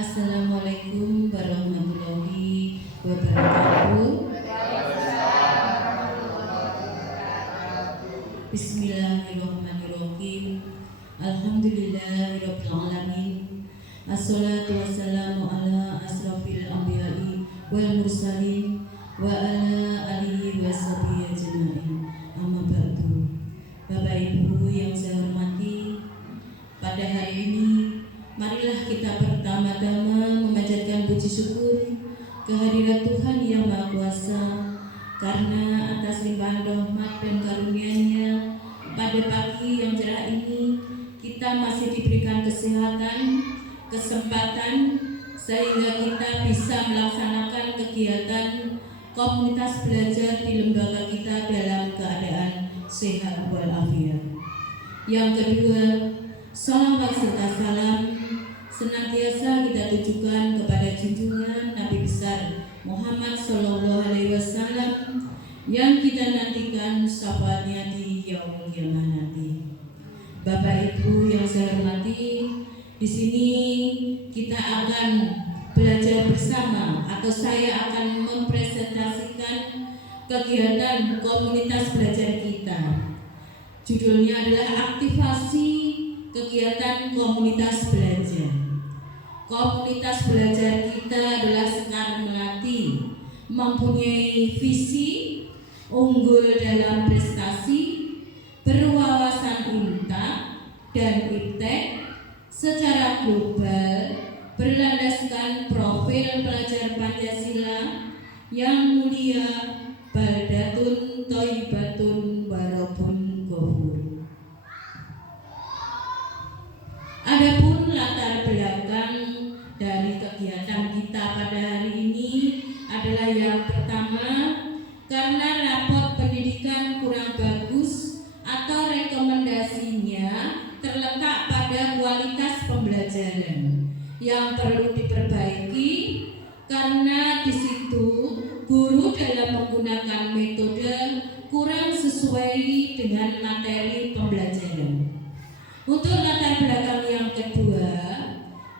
Assalamualaikum warahmatullahi wabarakatuh. Bismillahirrahmanirrahim. Alhamdulillahirabbil alamin. Assalatu wassalamu ala asrofil anbiya'i wal mursalin wa ala alihi washabihi ajma'in. Amma ba'du. Bapak Ibu yang saya hormati, pada hari ini marilah kita pertama-tama memanjatkan puji syukur kehadirat Tuhan Yang Maha Kuasa, karena atas limpahan rahmat dan karunia-Nya pada pagi yang cerah ini kita masih diberikan kesehatan, kesempatan sehingga kita bisa melaksanakan kegiatan komunitas belajar di lembaga kita dalam keadaan sehat walafiat. Yang kedua, salawat serta salam senantiasa kita tujukan kepada junjungan Nabi besar Muhammad Sallallahu Alaihi Wasallam yang kita nantikan syafaatnya di yaumul qiyamah nanti. Bapak Ibu yang saya hormati, di sini kita akan belajar bersama, atau saya akan mempresentasikan kegiatan komunitas belajar kita. Judulnya adalah aktivasi kegiatan komunitas belajar. Komunitas belajar kita adalah Sekar Melati, mempunyai visi unggul dalam prestasi, berwawasan unta dan iptek secara global, berlandaskan profil pelajar Pancasila yang mulia, baldatun thayyibatun warabun ghafur. Adapun latar belakang dari kegiatan kita pada hari ini adalah yang pertama, karena rapot pendidikan kurang bagus atau rekomendasinya terletak pada kualitas pembelajaran yang perlu diperbaiki, karena di situ guru dalam menggunakan metode kurang sesuai dengan materi pembelajaran. Untuk latar belakang yang kedua,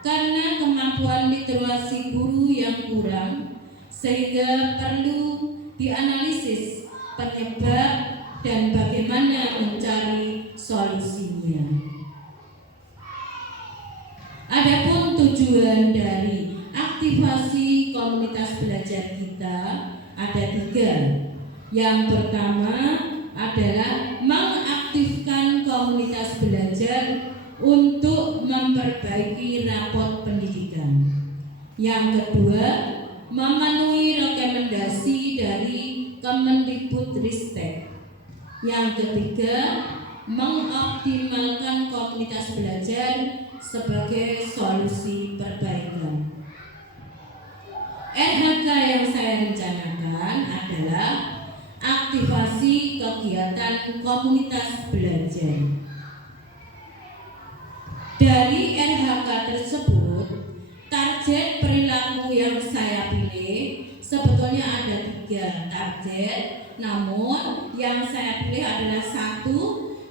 karena kemampuan literasi guru yang kurang, sehingga perlu dianalisis penyebab dan bagaimana mencari solusinya. Adapun tujuan dari aktivasi komunitas belajar kita ada 3. Yang pertama adalah mengaktifkan komunitas belajar untuk memperbaiki rapot pendidikan. Yang kedua, memenuhi rekomendasi dari Kemendikbudristek. Yang ketiga, mengoptimalkan komunitas belajar sebagai solusi perbaikan. RHK yang saya rencanakan adalah aktivasi kegiatan komunitas belajar. Dari RHK tersebut, target perilaku yang saya pilih sebetulnya ada 3 target, namun yang saya pilih adalah 1,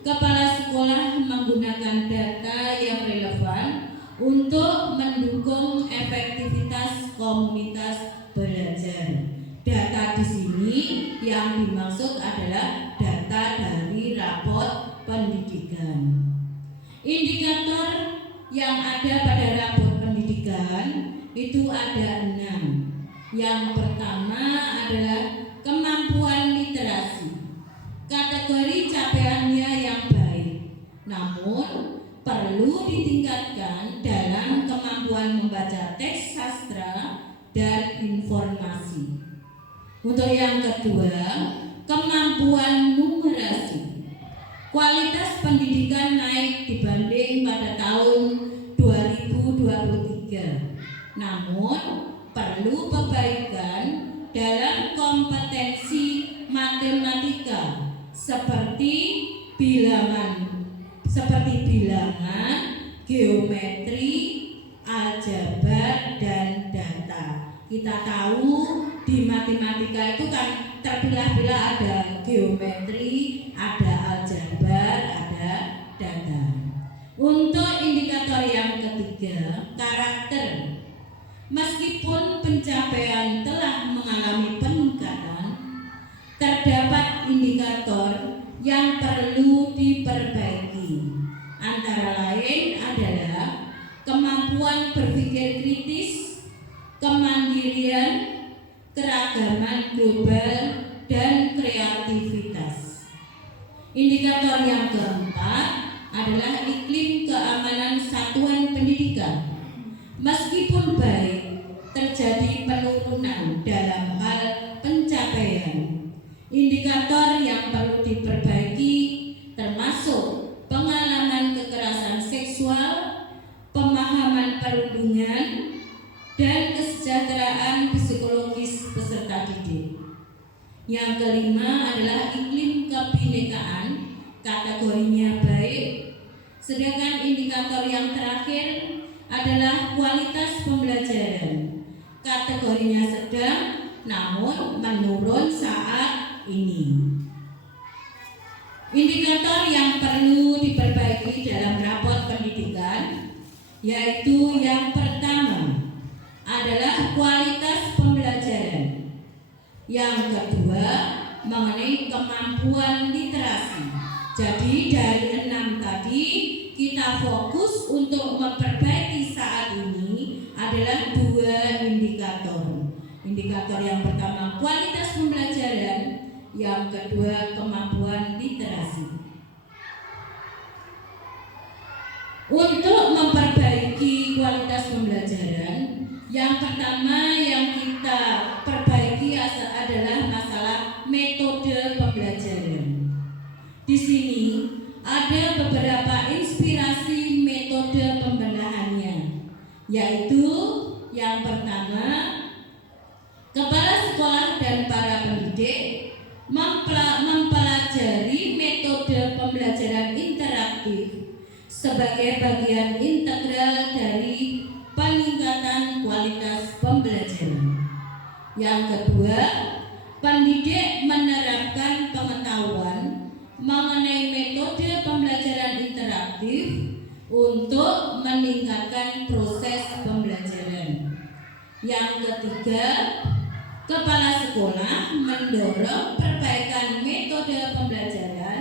kepala sekolah menggunakan data yang relevan untuk mendukung efektivitas komunitas belajar. Data di sini yang dimaksud adalah data dari rapot pendidikan. Indikator yang ada pada rapot pendidikan itu ada 6. Yang pertama adalah kemampuan literasi. Kategori capaiannya yang baik, namun perlu ditingkatkan dalam kemampuan membaca teks sastra dan informasi. Untuk yang kedua, kemampuan numerasi. Kualitas pendidikan naik dibanding pada tahun 2023. Namun perlu perbaikan dalam kompetensi matematika seperti bilangan, geometri, aljabar, dan data. Kita tahu di matematika itu kan terpilah-pilah, ada geometri, ada aljabar, ada data. Untuk indikator yang ketiga, karakter. Meskipun pencapaian telah mengalami peningkatan, terdapat indikator yang perlu diperbaiki. Antara lain adalah kemampuan berpikir kritis, kemandirian, keragaman global, dan kreativitas. Indikator yang keempat adalah iklim keamanan satuan pendidikan. Meskipun baik, terjadi penurunan dalam hal pencapaian. Indikator yang perlu diperbaiki termasuk pengalaman kekerasan seksual, pemahaman perundungan, dan kesejahteraan psikologis peserta didik. Yang kelima adalah iklim kebinekaan, kategorinya baik. Sedangkan indikator yang terakhir adalah kualitas pembelajaran, kategorinya sedang namun menurun saat ini. Indikator yang perlu diperbaiki dalam rapot pendidikan yaitu yang pertama adalah kualitas pembelajaran, yang kedua mengenai kemampuan literasi. Jadi dari 6 tadi kita fokus untuk memperbaiki saat ini adalah 2 indikator. Indikator yang pertama kualitas pembelajaran, yang kedua kemampuan literasi. Untuk memperbaiki kualitas pembelajaran, yang pertama yang kita perbaiki adalah masalah metode pembelajaran. Di sini ada beberapa inspirasi metode pembenahannya, yaitu yang pertama, kepala sekolah dan para pendidik mempelajari metode pembelajaran interaktif sebagai bagian integral dari peningkatan kualitas pembelajaran. Yang kedua, pendidik menerapkan pengetahuan mengenai metode pembelajaran interaktif untuk meningkatkan proses pembelajaran. Yang ketiga, kepala sekolah mendorong perbaikan metode pembelajaran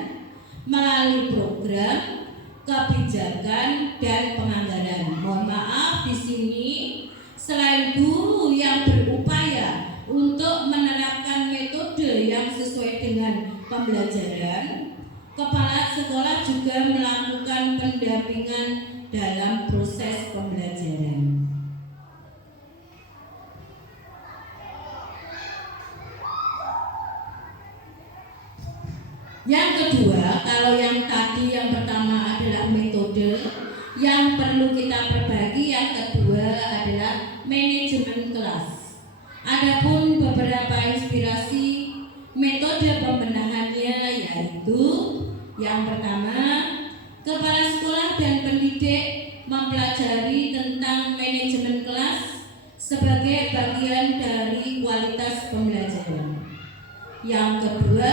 melalui program, kebijakan, dan penganggaran. Mohon maaf, di sini selain guru yang berupaya untuk menerapkan metode yang sesuai dengan pembelajaran, kepala sekolah juga melakukan pendampingan dalam proses pembelajaran. Yang kedua, kalau yang tadi yang pertama adalah metode, yang perlu kita perbaiki yang kedua adalah manajemen kelas. Adapun beberapa inspirasi metode pembenahannya yaitu yang pertama, kepala sekolah dan pendidik mempelajari tentang manajemen kelas sebagai bagian dari kualitas pembelajaran. Yang kedua,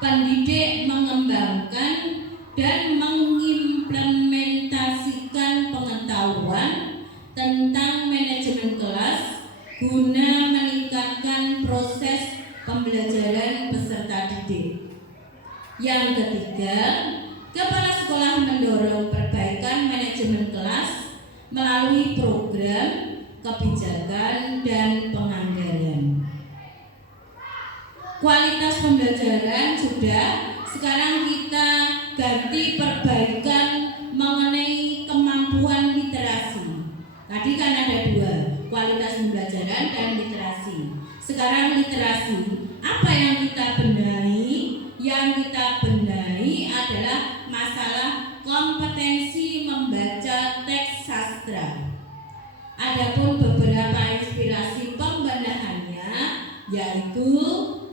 pendidik mengembangkan dan mengimplementasikan pengetahuan tentang manajemen kelas guna meningkatkan proses pembelajaran peserta didik. Yang ketiga, kepala sekolah mendorong perbaikan manajemen kelas melalui program, kebijakan, dan penganggaran. Kualitas pembelajaran sudah, sekarang kita ganti perbaikan mengenai kemampuan literasi. Tadi kan ada 2, kualitas pembelajaran dan literasi. Sekarang literasi, apa yang kita benahi? Yang kita benahi adalah masalah kompetensi membaca teks sastra. Adapun beberapa inspirasi pembenahannya yaitu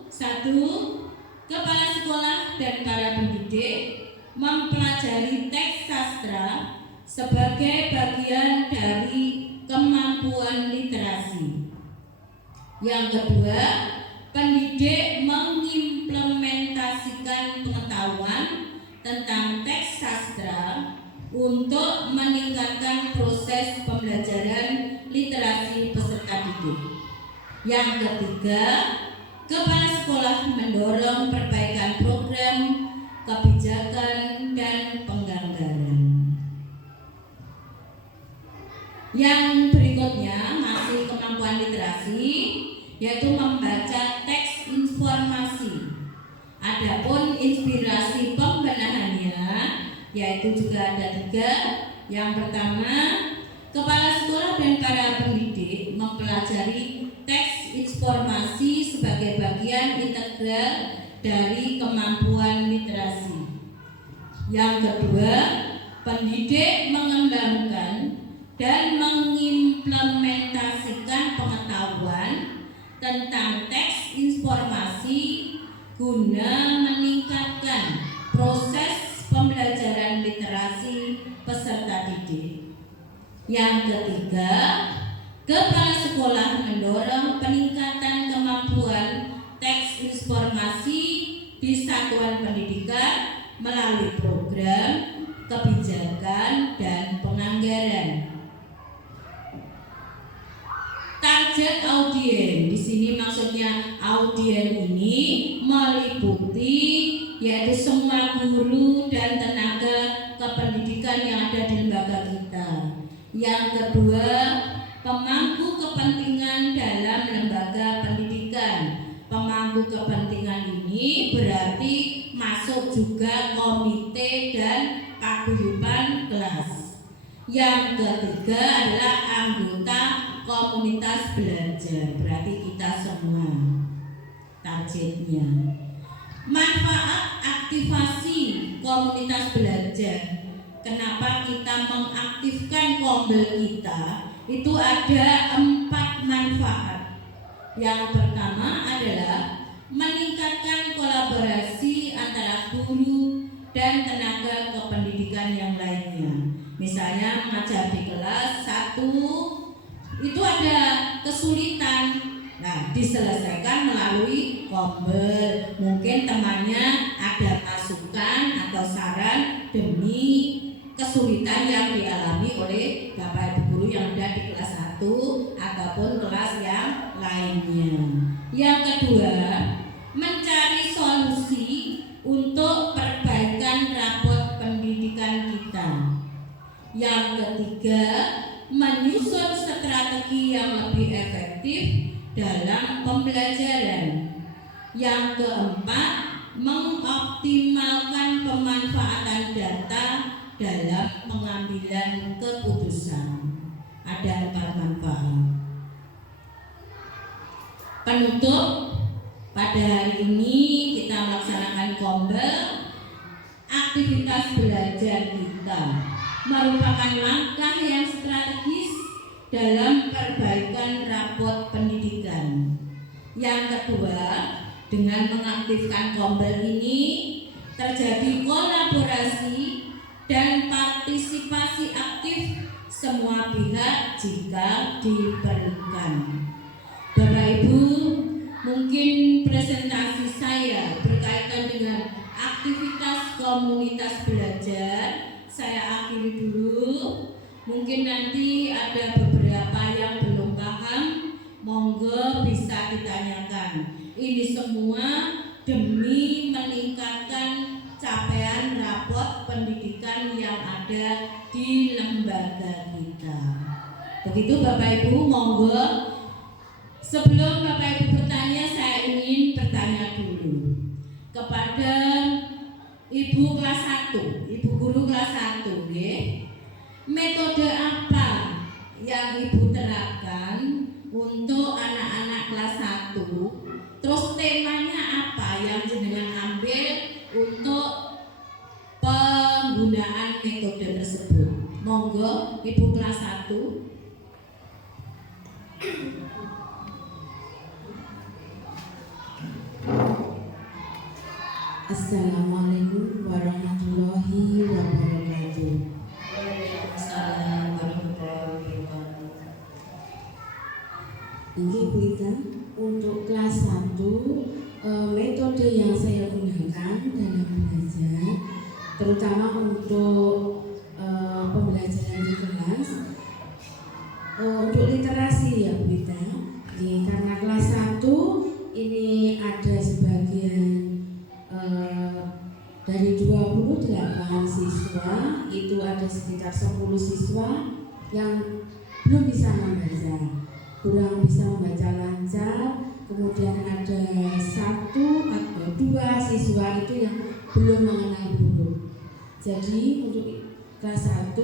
1. Kepala sekolah dan para pendidik mempelajari teks sastra sebagai bagian dari kemampuan literasi. Yang kedua, pendidik mengimplementasikan pengetahuan tentang teks sastra untuk meningkatkan proses pembelajaran literasi Yang ketiga, kepala sekolah mendorong perbaikan program, kebijakan, dan penganggaran. Yang berikutnya masih kemampuan literasi, yaitu membaca teks informasi. Adapun inspirasi pembenahannya yaitu juga ada 3. Yang pertama, kepala sekolah dan para pendidik mempelajari teks informasi sebagai bagian integral dari kemampuan literasi. Yang kedua, pendidik mengembangkan dan mengimplementasikan pengetahuan tentang teks informasi guna meningkatkan proses pembelajaran literasi peserta didik. Yang ketiga, kepala sekolah mendorong peningkatan kemampuan teks informasi di satuan pendidikan melalui program, kebijakan, dan penganggaran. Target audien di sini maksudnya audien ini meliputi yaitu semua guru dan tenaga kependidikan yang ada di lembaga kita. Yang kedua, pemangku kepentingan dalam lembaga pendidikan. Pemangku kepentingan ini berarti masuk juga komite dan paguyuban kelas. Yang ketiga adalah anggota komunitas belajar, berarti kita semua targetnya. Manfaat aktivasi komunitas belajar. Kenapa kita mengaktifkan kombel kita? Itu ada 4 manfaat. Yang pertama adalah meningkatkan kolaborasi antara guru dan tenaga kependidikan yang lainnya. Misalnya mengajar di kelas 1 itu ada kesulitan, nah diselesaikan melalui kombel. Mungkin temannya ada masukan atau saran demi kesulitan yang dialami oleh Bapak Ibu guru yang ada di kelas 1 ataupun kelas yang lainnya. Yang kedua, mencari solusi untuk perbaikan rapot pendidikan kita. Yang ketiga, menyusun strategi yang lebih efektif dalam pembelajaran. Yang keempat, mengoptimalkan pemanfaatan data dalam pengambilan keputusan. Ada 4 manfaat. Penutup, pada hari ini kita melaksanakan kombel. Aktivitas belajar kita merupakan langkah yang strategis dalam perbaikan rapot pendidikan. Yang kedua, dengan mengaktifkan kombel ini terjadi kolaborasi dan partisipasi aktif semua pihak jika diperlukan. Bapak Ibu, mungkin presentasi saya berkaitan dengan aktivitas komunitas belajar saya akhiri dulu. Mungkin nanti ada beberapa yang belum paham, monggo bisa ditanyakan. Ini semua demi meningkatkan capaian rapot pendidikan yang ada di lembaga kita. Begitu Bapak Ibu, monggo. Sebelum Bapak Ibu bertanya, saya ingin bertanya dulu kepada Ibu kelas 1, Ibu guru kelas 1, ya. Metode apa yang Ibu terapkan untuk anak-anak kelas 1? Terus temanya apa yang jenengan ambil untuk penggunaan metode tersebut? Monggo Ibu kelas 1. Assalamualaikum warahmatullahi wabarakatuh. Waalaikumsalam warahmatullahi wabarakatuh. Ini Bu Ita, untuk kelas 1 metode yang saya gunakan dalam belajar, terutama untuk pembelajaran di kelas, untuk literasi ya Bu Ita. Karena kelas ini ada sebagian dari 28 siswa, itu ada sekitar 10 siswa yang belum bisa membaca, kurang bisa membaca lancar. Kemudian ada 1 atau 2 siswa itu yang belum mengenal huruf. Jadi untuk kelas 1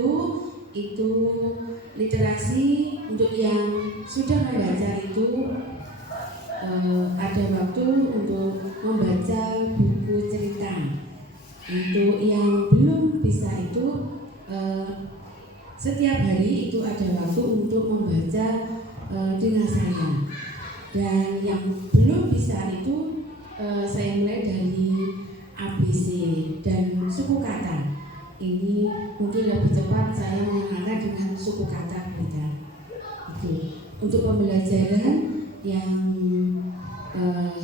itu literasi untuk yang sudah membaca itu ada waktu untuk membaca buku cerita. Untuk yang belum bisa itu setiap hari itu ada waktu untuk membaca dengan saya. Dan yang belum bisa itu saya mulai dari ABC dan suku kata. Ini mungkin lebih cepat saya mengenalkan dengan suku kata kita. Itu untuk pembelajaran yang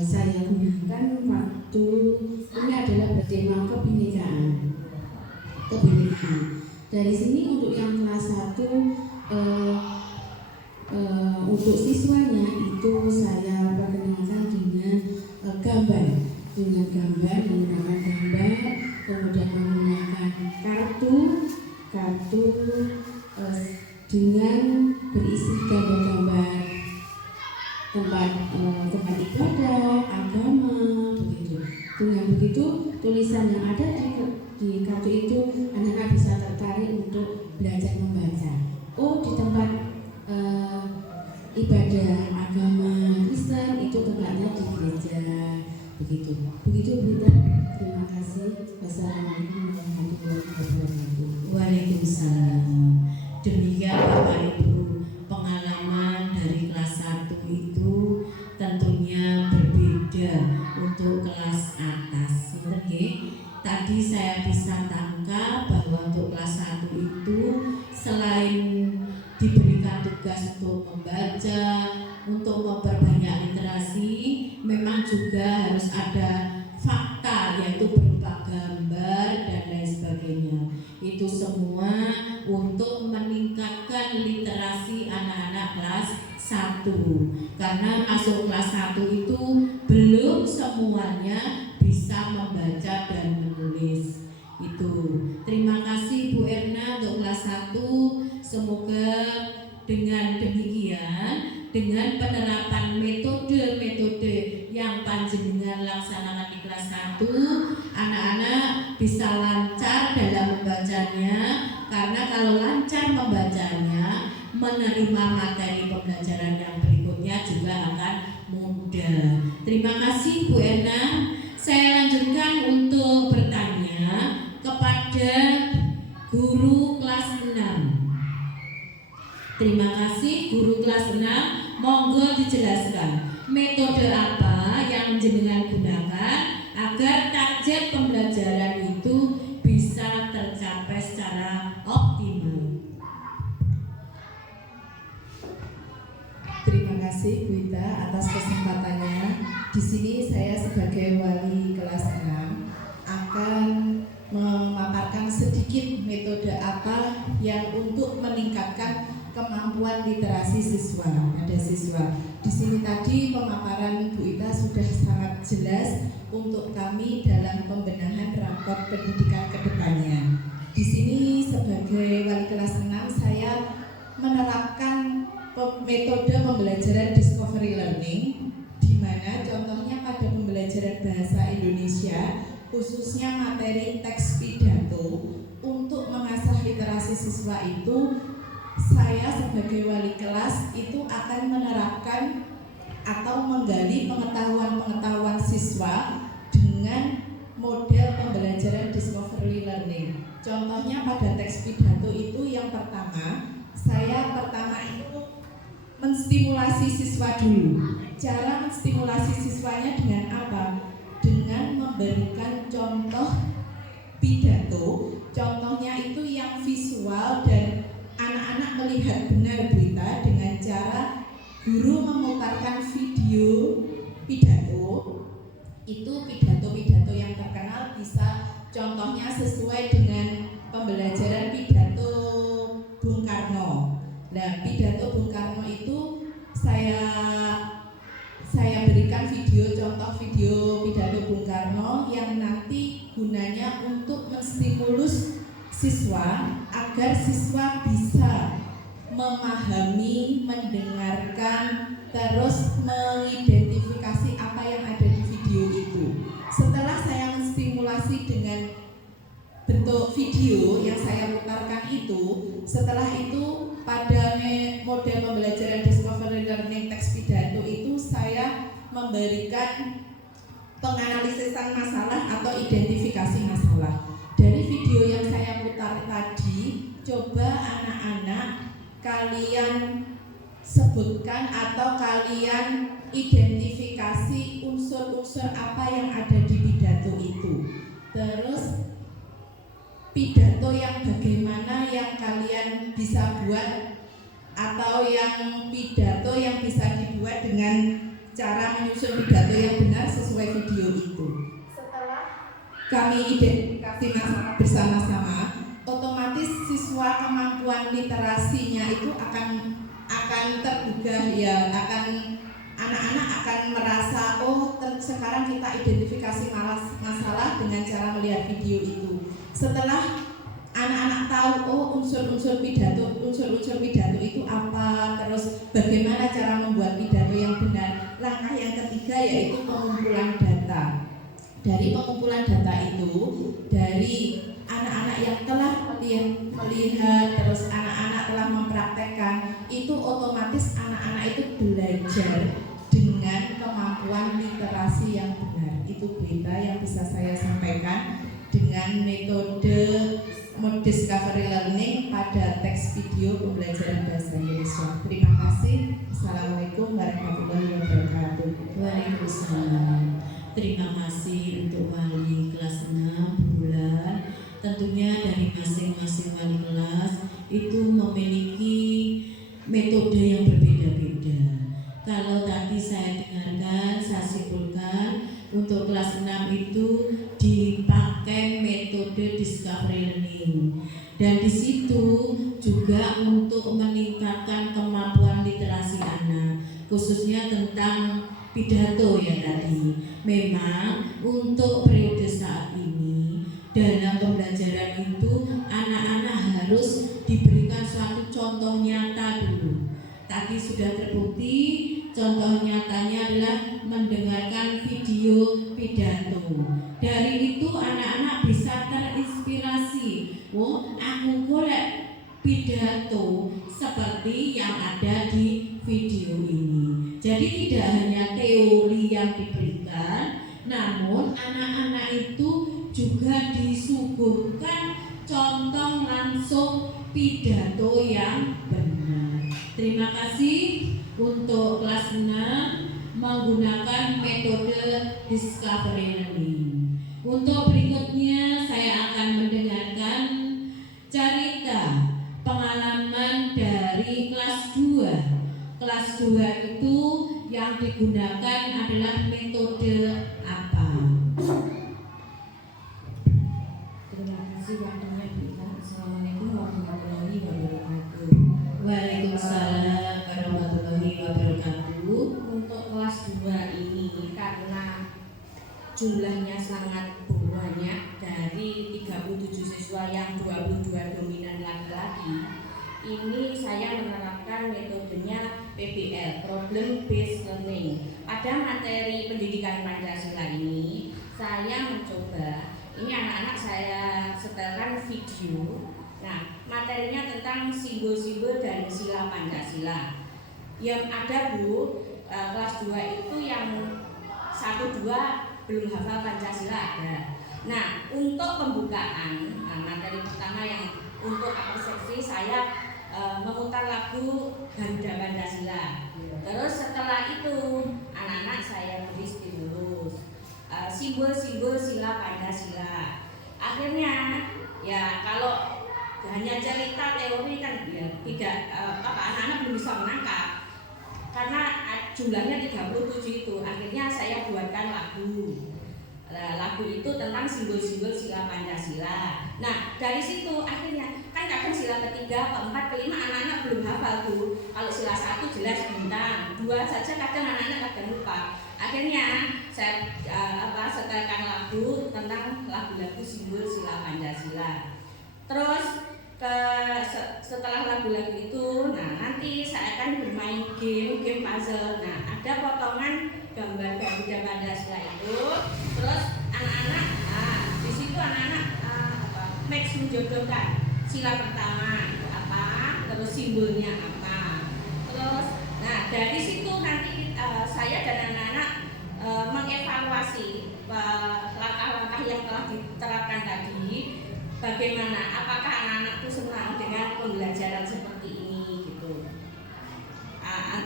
saya gunakan waktu ini adalah bertema kebinekaan. Dari sini untuk yang kelas 1 untuk siswanya itu saya perkenalkan dengan gambar, menggunakan gambar, kemudian menggunakan kartu dengan berisi gambar-gambar tempat ibadah, agama, begitu. Dengan begitu tulisan yang ada di kartu itu anak-anak bisa tertarik untuk belajar membaca. Oh, di tempat ibadah agama Kristen itu tempatnya di gereja, begitu Bunda. Terima kasih. Wassalamualaikum warahmatullahi wabarakatuh. Waalaikumsalam. Demikian Bapak Ibu, pengalaman dari kelas 1 itu tentunya berbeda untuk kelas atas. Tadi saya bisa tangkap bahwa untuk kelas 1 itu selain diberikan tugas untuk membaca, untuk memperbanyak literasi, memang juga harus ada fakta, yaitu berupa gambar dan lain sebagainya. Itu semua untuk meningkatkan literasi anak-anak kelas 1. Karena masuk kelas 1 itu belum semuanya bisa membaca dan menulis. Itu. Terima kasih Bu Erna untuk kelas 1. Semoga dengan demikian, dengan penerapan metode-metode yang panjenengan laksanakan di kelas 1, anak-anak bisa lancar dalam membacanya. Karena kalau lancar membacanya, menerima materi pembelajaran yang berikutnya juga akan mudah. Terima kasih Bu Erna. Saya lanjutkan untuk bertanya kepada guru kelas 6. Terima kasih guru kelas 6, monggo dijelaskan metode apa yang jenengan gunakan agar target pembelajaran itu bisa tercapai secara optimal. Terima kasih Bu Ita atas kesempatannya. Di sini saya sebagai wali kelas 6 akan memaparkan sedikit metode apa yang untuk meningkatkan kemampuan literasi siswa. Ada siswa. Di sini tadi pemaparan Bu Ita sudah sangat jelas untuk kami dalam pembenahan rapor pendidikan kedepannya. Di sini sebagai wali kelas 6 saya menerapkan metode pembelajaran discovery learning, di mana contohnya pada pembelajaran bahasa Indonesia khususnya materi teks pidato. Untuk mengasah literasi siswa itu, saya sebagai wali kelas itu akan menerapkan atau menggali pengetahuan-pengetahuan siswa dengan model pembelajaran discovery learning. Contohnya pada teks pidato itu yang pertama, saya itu menstimulasi siswa dulu. Cara menstimulasi siswanya dengan apa? Dengan memberikan contoh pidato. Contohnya itu yang visual dan anak-anak melihat benar berita dengan cara guru memutarkan video pidato. Itu pidato-pidato yang terkenal, bisa contohnya sesuai dengan pembelajaran pidato Bung Karno. Nah, pidato Bung Karno itu saya beri memberikan contoh video pidato Bung Karno yang nanti gunanya untuk menstimulus siswa agar siswa bisa memahami, mendengarkan, terus mengidentifikasi apa yang ada di video itu. Setelah saya menstimulasi dengan bentuk video yang saya putarkan itu, setelah itu pada model pembelajaran discovery learning teks pidato itu saya memberikan penganalisisan masalah atau identifikasi masalah. Dari video yang saya putar tadi, coba anak-anak kalian sebutkan atau kalian identifikasi unsur-unsur apa yang ada di pidato itu. Terus pidato yang bagaimana yang kalian bisa buat atau yang pidato yang bisa dibuat dengan cara menyusun pidato yang benar sesuai video itu. Setelah kami identifikasi masalah bersama-sama, otomatis siswa kemampuan literasinya itu akan tergugah ya, anak-anak akan merasa sekarang kita identifikasi masalah dengan cara melihat video itu. Setelah anak-anak tahu unsur-unsur pidato itu apa, terus bagaimana cara membuat pidato yang benar. Langkah yang ketiga yaitu pengumpulan data. Dari pengumpulan data itu, dari anak-anak yang telah melihat, terus anak-anak telah mempraktekkan, itu otomatis anak-anak itu belajar dengan kemampuan literasi yang benar. Itu berita yang bisa saya sampaikan dengan metode discovery learning pada teks video pembelajaran bahasa Indonesia. Terima kasih. Assalamualaikum warahmatullahi wabarakatuh. Waalaikumsalam. Terima kasih untuk wali kelas 6 bulan. Tentunya dari masing-masing wali kelas itu memiliki metode yang berbeda-beda. Kalau tadi saya dengarkan, saya simpulkan untuk kelas 6 itu dipakai metode discovery learning. Dan di situ juga untuk meningkatkan kemampuan literasi anak, khususnya tentang pidato ya tadi. Memang untuk periode saat ini dalam pembelajaran itu anak-anak harus diberikan suatu contoh nyata dulu. Tadi sudah terbukti contoh nyatanya adalah mendengarkan video pidato. Dari itu anak-anak bisa terinspirasi. Aku golek pidato seperti yang ada di video ini. Jadi tidak hanya teori yang diberikan, namun anak-anak itu juga disuguhkan contoh langsung pidato yang benar. Terima kasih untuk kelas 6 menggunakan metode discovery learning. Untuk berikutnya saya akan mendengarkan cerita pengalaman dari kelas 2. Kelas 2 itu yang digunakan adalah metode apa? Terima kasih waktunya kita. Assalamualaikum warahmatullahi wabarakatuh. Waalaikumsalam warahmatullahi wabarakatuh. Untuk kelas 2 ini karena jumlahnya sangat banyak, dari 37 siswa yang 22 dominan laki-laki, ini saya menerapkan metodenya PBL, Problem Based Learning. Pada materi pendidikan Pancasila ini, saya mencoba, ini anak-anak saya setelkan video. Nah, materinya tentang simbol-simbol dan sila Pancasila. Yang ada Bu, kelas 2 itu yang 1-2 belum hafal Pancasila ada. Nah, untuk pembukaan materi pertama yang untuk persepsi saya memutar lagu Garuda Pancasila. Terus setelah itu anak-anak saya beri stimulus simbol-simbol sila Pancasila. Akhirnya ya kalau hanya cerita teori kan ya tidak anak-anak belum bisa menangkap karena jumlahnya 37 itu. Akhirnya saya buatkan lagu. Lagu itu tentang simbol-simbol sila Pancasila. Nah, dari situ akhirnya kan kadang sila ketiga, keempat, kelima anak-anak belum hafal tuh. Kalau sila 1 jelas bintang, 2 saja kadang anak-anak kadang lupa. Akhirnya saya setelkan lagu tentang lagu-lagu simbol sila Pancasila. Terus setelah lagu-lagu itu, nah nanti saya akan bermain game puzzle. Nah ada potongan gambar Garuda Pancasila itu. Terus anak-anak, di situ anak-anak match menjodohkan sila pertama itu apa, terus simbolnya apa. Terus, nah dari situ nanti saya dan anak-anak mengevaluasi langkah-langkah yang telah diterapkan tadi. Bagaimana? Apakah anak-anak itu senang dengan pembelajaran seperti ini gitu?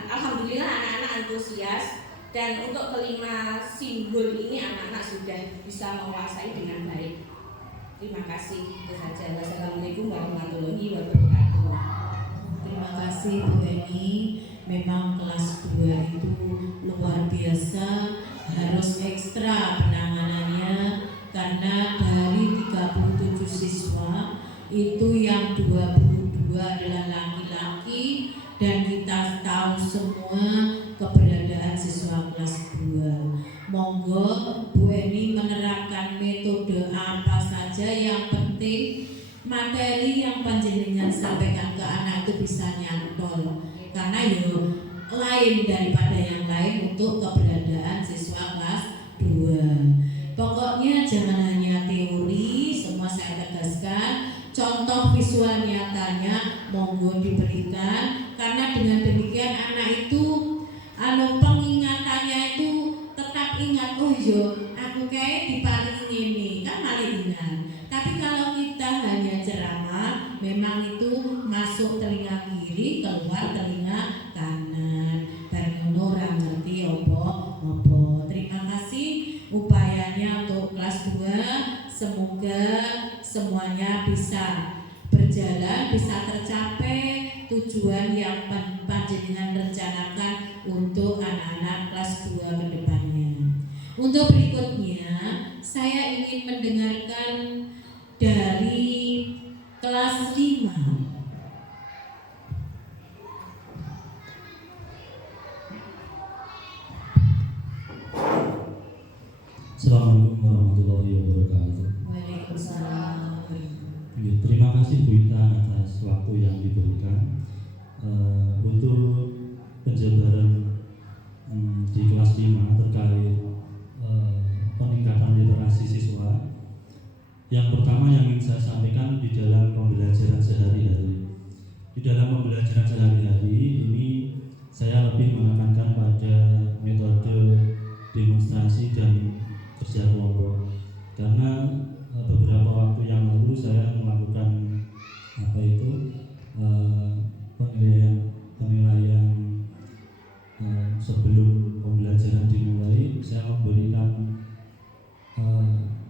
Alhamdulillah anak-anak antusias, dan untuk kelima simbol ini anak-anak sudah bisa menguasai dengan baik. Terima kasih. Itu saja. Wassalamualaikum warahmatullahi wabarakatuh. Terima kasih Bu Eni. Memang kelas 2 itu luar biasa, harus ekstra penanganannya karena dari 37 siswa itu yang 22 adalah laki-laki, dan kita tahu semua keberadaan siswa kelas 2. Monggo Bu Eni menerapkan metode apa saja, yang penting materi yang panjenengan sampaikan ke anak itu bisa nyantol, karena lain daripada yang lain untuk keberadaan siswa kelas 2. Pokoknya jangan hanya teori, semua saya tegaskan, contoh visual nyatanya monggo diberikan, karena dengan demikian anak itu pengingatannya itu tetap ingat, oh yo aku kayak diparingi ini kan malah ingat. Tapi kalau kita hanya ceramah, memang itu masuk telinga kiri, keluar telinga kanan. Bareng orang ngerti opo. Terima kasih upayanya untuk kelas 2. Semoga semuanya bisa berjalan, bisa tercapai tujuan yang panjenengan rencanakan untuk anak-anak kelas 2 ke depannya. Untuk berikutnya, saya ingin mendengarkan dari kelas 5. Assalamualaikum warahmatullahi wabarakatuh. Waalaikumsalam. Terima kasih Bu Ita atas waktu yang diberikan untuk penjabaran di kelas 5 terkait peningkatan literasi siswa. Yang pertama yang ingin saya sampaikan di dalam pembelajaran sehari-hari. Di dalam pembelajaran sehari-hari ini saya lebih menekankan pada metode demonstrasi dan kerja kelompok, karena beberapa waktu yang lalu saya melakukan penilaian sebelum pembelajaran dimulai. Saya memberikan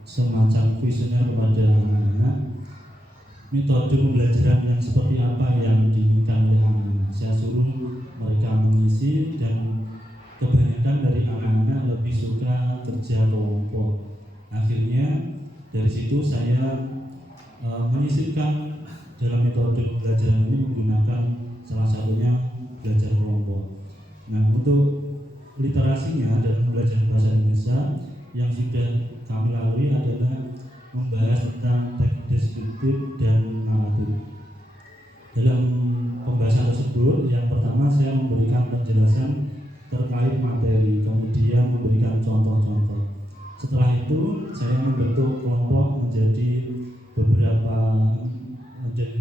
semacam kuesioner kepada anak-anak, metode pembelajaran yang seperti apa yang diinginkan oleh anak-anak. Saya suruh mereka mengisi, dan kebanyakan dari anak-anak lebih suka kerja kelompok. Akhirnya dari situ saya menyisipkan dalam metode pembelajaran ini menggunakan salah satunya belajar kelompok. Nah, untuk literasinya dalam pembelajaran bahasa Indonesia yang sudah kami lalui adalah membahas tentang teks deskriptif dan naratif. Dalam pembahasan tersebut, yang pertama saya memberikan penjelasan terkait materi, kemudian memberikan contoh-contoh. Setelah itu saya membentuk kelompok menjadi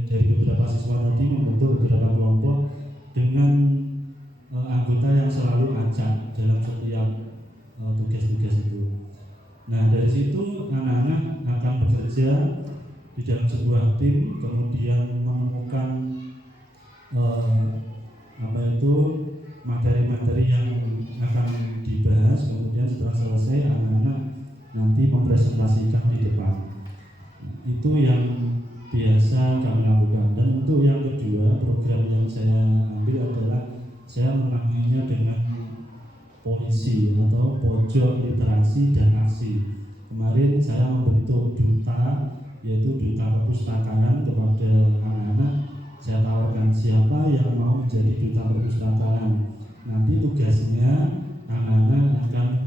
dari beberapa siswa tadi, membentuk beberapa kelompok dengan anggota yang selalu acak dalam setiap tugas-tugas itu. Nah, dari situ anak-anak akan bekerja di dalam sebuah tim, kemudian menemukan materi-materi yang akan dibahas. Kemudian setelah selesai, anak-anak nanti mempresentasikan di depan. Itu yang biasa kami lakukan. Dan untuk yang kedua, program yang saya ambil adalah saya menamainya dengan polisi atau pojok literasi dan aksi. Kemarin saya membentuk duta, yaitu duta perpustakaan kepada anak-anak. Saya tawarkan siapa yang mau menjadi duta perpustakaan. Nanti tugasnya anak-anak akan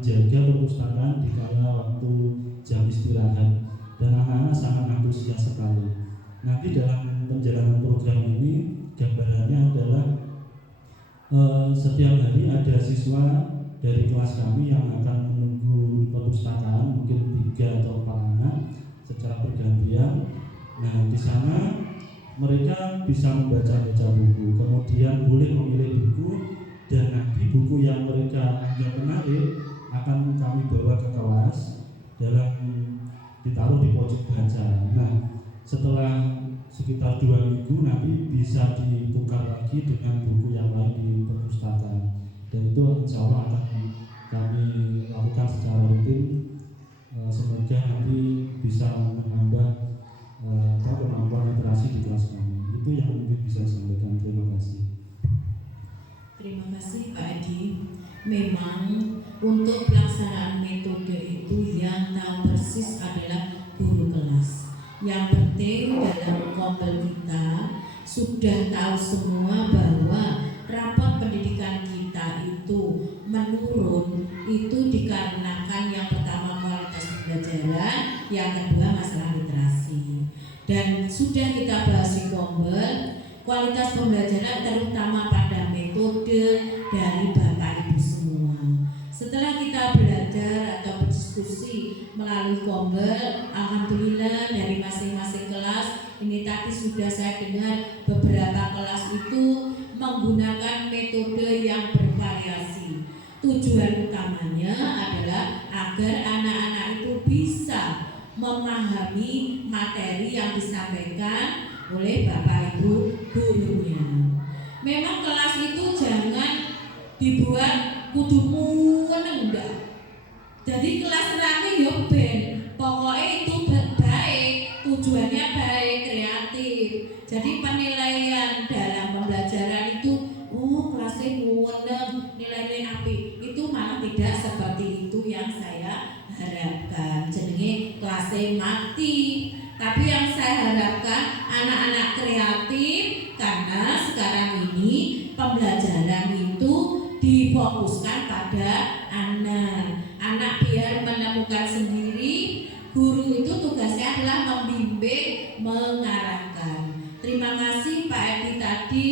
Nanti dalam perjalanan program ini gambarannya adalah setiap hari ada siswa dari kelas kami yang akan menunggu perpustakaan, mungkin 3 atau 4 anak secara bergantian. Nah, di sana mereka bisa membaca-baca buku, kemudian boleh memilih buku, dan nanti buku yang mereka anggap menarik akan kami bawa ke kelas dalam ditaruh di pojok baca. Nah, setelah sekitar 2 minggu nanti bisa ditukar lagi dengan buku yang lain di perpustakaan, dan itu insya Allah akan kami lakukan secara rutin. Semoga nanti bisa menambah kemampuan literasi di kelas kami. Itu yang mungkin bisa saya sampaikan. Terima kasih. Terima kasih Pak Edi. Memang untuk pelaksanaan metode itu yang tahu persis adalah guru kelas. Yang penting dalam kompel kita sudah tahu semua bahwa rapot pendidikan kita itu menurun, itu dikarenakan yang pertama kualitas pembelajaran, yang kedua masalah literasi. Dan sudah kita bahas di kompel kualitas pembelajaran terutama pada metode dari Bapak Ibu semua. Setelah kita belajar atau berdiskusi melalui kompel, alhamdulillah dari masing-masing kelas ini tadi sudah saya dengar beberapa kelas itu menggunakan metode yang bervariasi. Tujuan utamanya adalah agar anak-anak itu bisa memahami materi yang disampaikan oleh Bapak Ibu gurunya. Memang kelas itu jangan dibuat kudu menenggak. Jadi kelas rame yo ben, pokoknya itu baik, tujuannya baik, kreatif. Jadi penilaian dalam pembelajaran itu, kelasnya meneng, nilainya api. Itu malah tidak seperti itu yang saya harapkan. Jenenge kelasnya mati. Tapi yang saya harapkan anak-anak kreatif, karena sekarang ini pembelajaran itu difokuskan pada anak biar menemukan sendiri. Guru itu tugasnya adalah membimbing, mengarahkan. Terima kasih Pak Edi tadi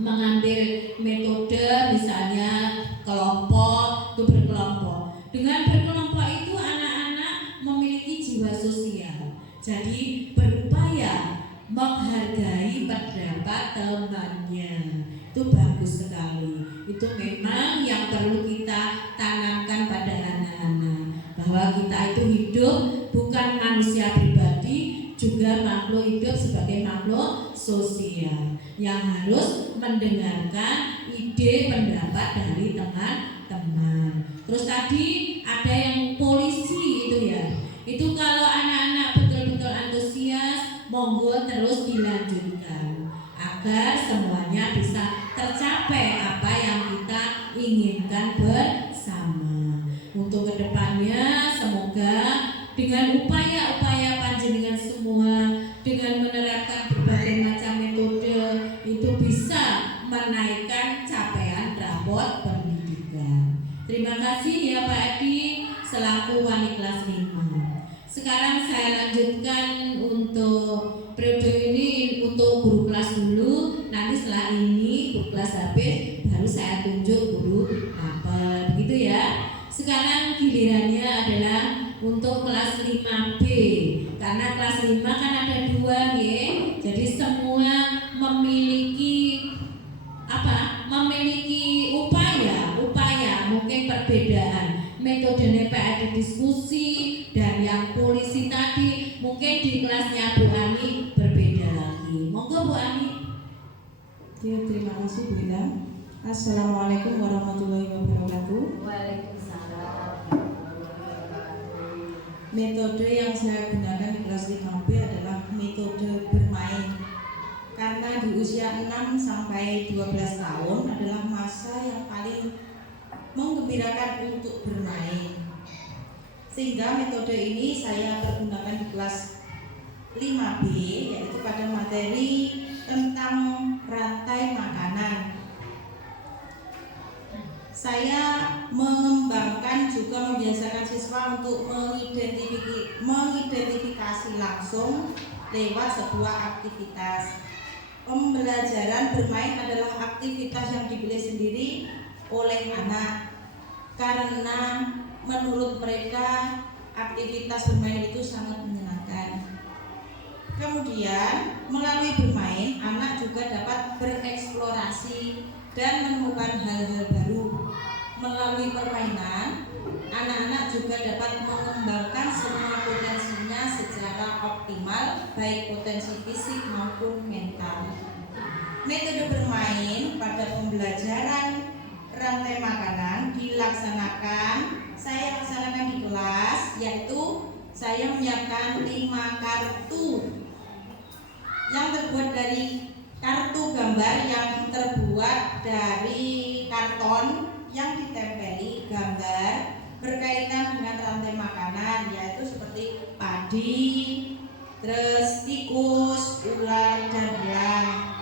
mengambil metode misalnya kelompok, itu berkelompok. Dengan berkelompok itu anak-anak memiliki jiwa sosial. Jadi berupaya menghargai pendapat temannya. Itu bagus sekali. Itu memang yang perlu kita tanamkan pada anak-anak, bahwa kita itu hidup bukan manusia pribadi, juga makhluk hidup sebagai makhluk sosial yang harus mendengarkan ide pendapat dari teman-teman. Terus tadi ada yang polisi itu ya. Itu kalau anak-anak betul-betul antusias, monggo terus dilanjutkan agar semuanya bisa tercapai apa yang kita inginkan bersama. Untuk kedepannya semoga dengan upaya-upaya panjenengan semua, dengan menerapkan berbagai macam metode, itu bisa menaikkan capaian rapot pendidikan. Terima kasih ya Pak Edi selaku wali kelas 5. Sekarang saya lanjutkan untuk periode ini untuk guru kelas dulu. Nanti setelah ini guru kelas habis, baru saya tunjuk guru apel, begitu ya. Sekarang gilirannya adalah untuk kelas 5B. Karena kelas 5 kan ada 2 ya. Jadi semua memiliki memiliki upaya mungkin perbedaan metodenya Pak Edi diskusi, dan yang polisi tadi mungkin di kelasnya Bu Ani berbeda lagi. Monggo Bu Ani. Oke, terima kasih Bu Ida. Assalamualaikum warahmatullahi wabarakatuh. Waalaikumsalam. Metode yang saya gunakan di kelas 5B adalah metode bermain. Karena di usia 6 sampai 12 tahun adalah masa yang paling menggembirakan untuk bermain. Sehingga metode ini saya pergunakan di kelas 5B, yaitu pada materi tentang rantai makanan. Saya mengembangkan juga membiasakan siswa untuk mengidentifikasi langsung lewat sebuah aktivitas. Pembelajaran bermain adalah aktivitas yang dipilih sendiri oleh anak karena menurut mereka aktivitas bermain itu sangat menyenangkan. Kemudian melalui bermain anak juga dapat bereksplorasi dan menemukan hal-hal baru. Melalui permainan, anak-anak juga dapat mengembangkan semua potensinya secara optimal, baik potensi fisik maupun mental. Metode bermain pada pembelajaran rantai makanan saya laksanakan di kelas, yaitu saya menyiapkan 5 kartu yang terbuat dari kartu gambar yang terbuat dari karton yang ditempeli gambar berkaitan dengan rantai makanan, yaitu seperti padi, terus tikus, ular, dan belang.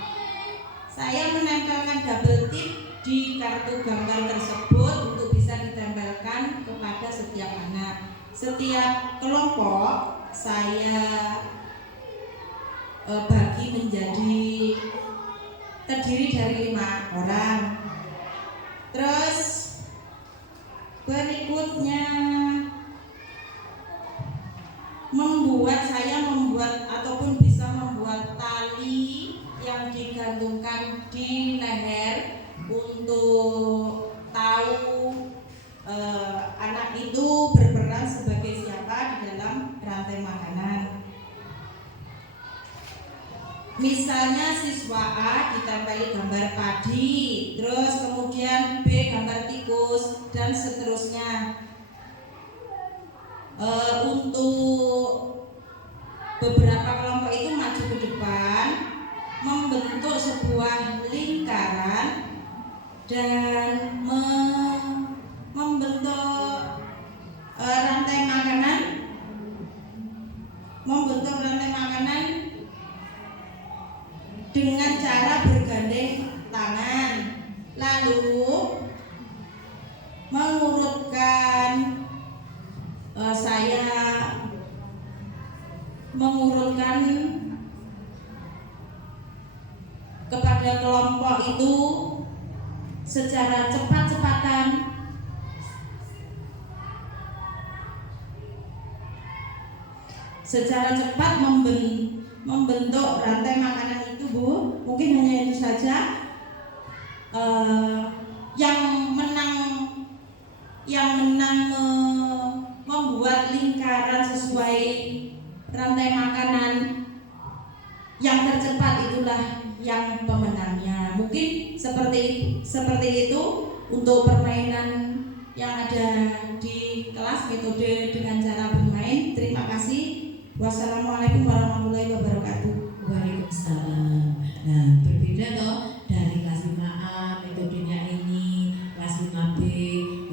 Saya menempelkan double tip di kartu gambar tersebut untuk bisa ditempelkan kepada setiap anak. Setiap kelompok saya bagi menjadi terdiri dari 5 orang. Terus berikutnya saya membuat ataupun bisa membuat tali yang digantungkan di leher untuk tahu anak itu berperan sebagai siapa di dalam rantai makanan. Misalnya siswa A ditempeli gambar padi, terus kemudian B gambar tikus, dan seterusnya. Untuk beberapa kelompok itu maju ke depan, membentuk sebuah lingkaran dan membentuk rantai makanan, dengan cara bergandeng tangan, lalu mengurutkan kepada kelompok itu secara cepat-cepatan membentuk rantai makanan itu, Bu. Mungkin hanya itu saja. Yang menang membuat lingkaran sesuai rantai makanan yang tercepat itulah yang pemenangnya. Mungkin seperti itu untuk permainan yang ada di kelas, metode dengan cara bermain. Terima kasih. Wassalamualaikum warahmatullahi wabarakatuh. Waalaikumsalam. Nah, berbeda toh dari kelas 5A metodenya ini, kelas 5B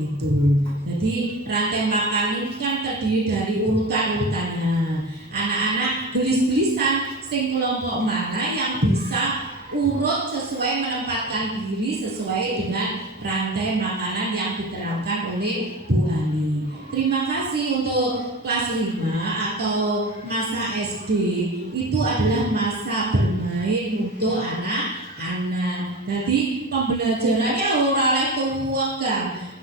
itu. Jadi rantai makan ini kan terdiri dari urutan-urutannya. Anak-anak gelis-gelisan sing kelompok mana yang bisa urut sesuai menempatkan diri sesuai dengan rantai makanan yang diterapkan oleh Bu Ani. Terima kasih untuk kelas 5 atau masa SD. Itu adalah masa bermain untuk anak-anak. Jadi pembelajarannya ora oleh tuwek.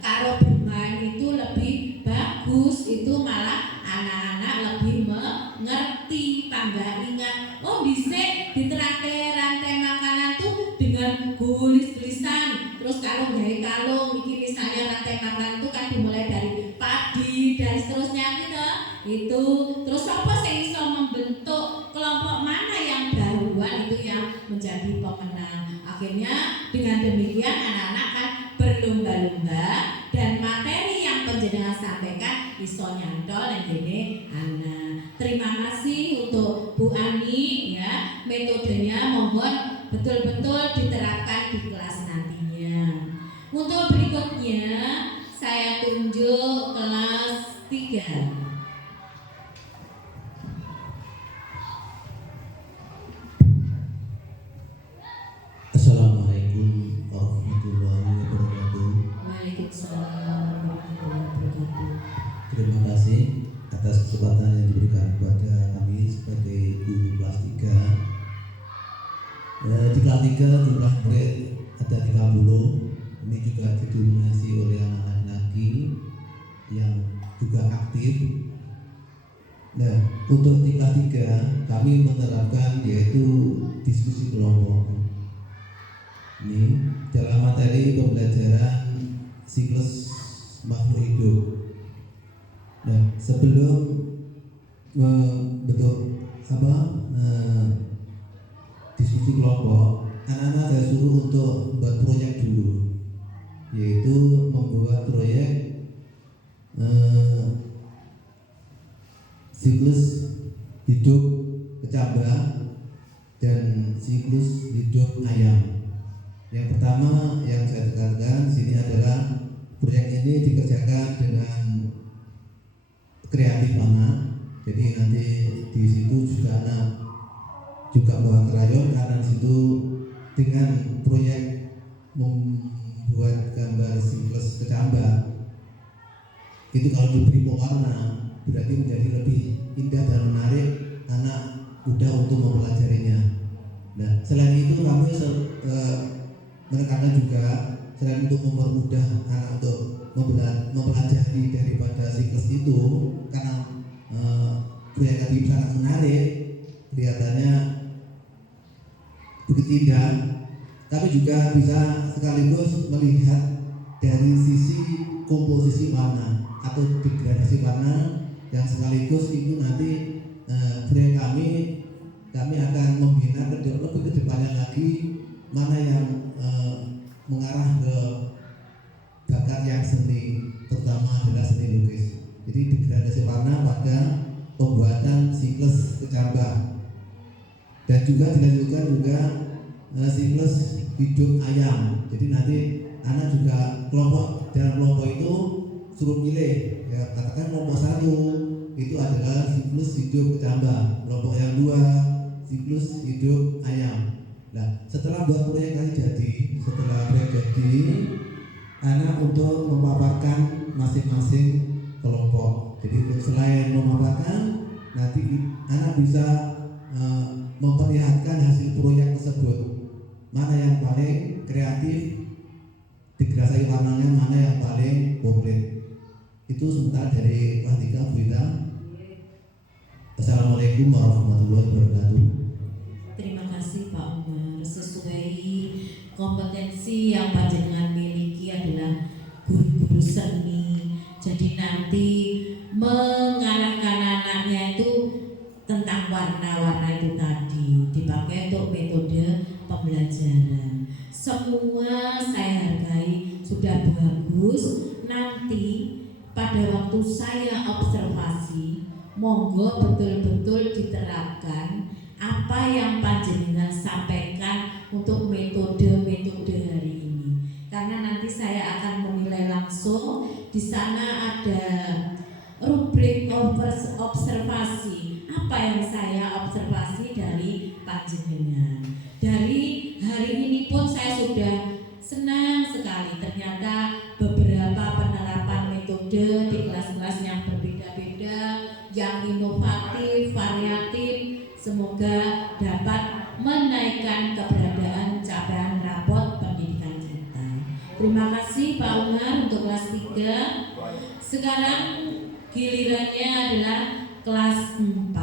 Kalau bermain itu lebih bagus, itu malah anak-anak lebih mengerti, tambah ingat. Oh, dhisik diterapke rantai makanan tuh dengan gulis-gulisan. Terus kalau gawe kalung iki misalnya rantai makanan itu kan dimulai dari padi dan seterusnya gitu. Itu terus apa sing iso membentuk kelompok mana yang baruan itu yang menjadi pemenang. Akhirnya dengan demikian anak-anak kan berlomba-lomba dan materi yang penjenengan sampaikan iso nyantol yang gini anak. Terima kasih untuk Bu Ani ya, metodenya mohon betul-betul diterapkan di kelas nantinya. Untuk berikutnya saya tunjuk kelas 3. Assalamualaikum warahmatullahi wabarakatuh. Waalaikumsalam warahmatullahi wabarakatuh. Terima kasih atas kesempatan yang diberikan kepada kami sebagai Ibu kelas 3. Di kelas 3 jumlah murid ada 30. Ini juga didominasi oleh anak-anak laki yang juga aktif. Nah, untuk di kelas 3 kami menerapkan yaitu diskusi kelompok. Ini dalam materi pembelajaran siklus makhluk hidup. Nah, sebelum diskusi kelompok, anak-anak saya suruh untuk buat proyek dulu, yaitu membuat proyek siklus hidup kecambah dan siklus hidup ayam. Yang pertama yang saya tekankan sini adalah proyek ini dikerjakan dengan kreatif anak. Jadi nanti di situ juga anak juga membuat krayon, karena di situ dengan proyek membuat gambar siklus kecambah itu kalau diberi pewarna berarti menjadi lebih indah dan menarik anak mudah untuk mempelajarinya. Nah, selain itu kami menekankan juga selain untuk mempermudah anak untuk mempelajari daripada siklus itu, karena proyek tadi sangat menarik, kelihatannya begitu indah, tapi juga bisa sekaligus melihat dari sisi komposisi warna atau degradasi warna, yang sekaligus itu nanti proyek kami akan membina lebih ke depannya lagi mana yang mengarah ke bakat yang seni, terutama adalah seni lukis. Jadi degradasi warna pada pembuatan siklus kecambah, dan juga dilanjutkan juga siklus hidup ayam. Jadi nanti anak juga dalam kelompok itu suruh pilih, ya, katakan kelompok 1 itu adalah siklus hidup kecambah, kelompok yang 2 siklus hidup ayam. Nah, setelah buat proyek jadi, anak untuk memaparkan masing-masing kelompok. Jadi selain memaparkan, nanti anak bisa memperlihatkan hasil proyek tersebut, mana yang paling kreatif, degradasi warnanya mana yang paling komplit. Itu sebentar dari kelas 3, Bu Ita. Assalamualaikum warahmatullahi wabarakatuh. Terima kasih Pak Umar. Sesuai kompetensi yang panjenengan miliki adalah guru-guru seni. Jadi nanti mengarahkan anaknya itu tentang warna-warna itu tadi dipakai untuk metode pembelajaran. Semua saya hargai sudah bagus. Nanti pada waktu saya observasi, monggo betul-betul diterapkan apa yang panjenengan sampaikan untuk metode-metode hari ini. Karena nanti saya akan menilai langsung. Di sana ada rubrik observasi. Apa yang saya observasi dari panjenengan. Dari hari ini pun saya sudah senang sekali. Ternyata beberapa penerapan metode di kelas-kelas yang berbeda-beda, yang inovatif, variatif, semoga dapat menaikkan keberadaan capaian rapot pendidikan kita. Terima kasih Pak Umar untuk kelas 3. Sekarang gilirannya adalah kelas 4.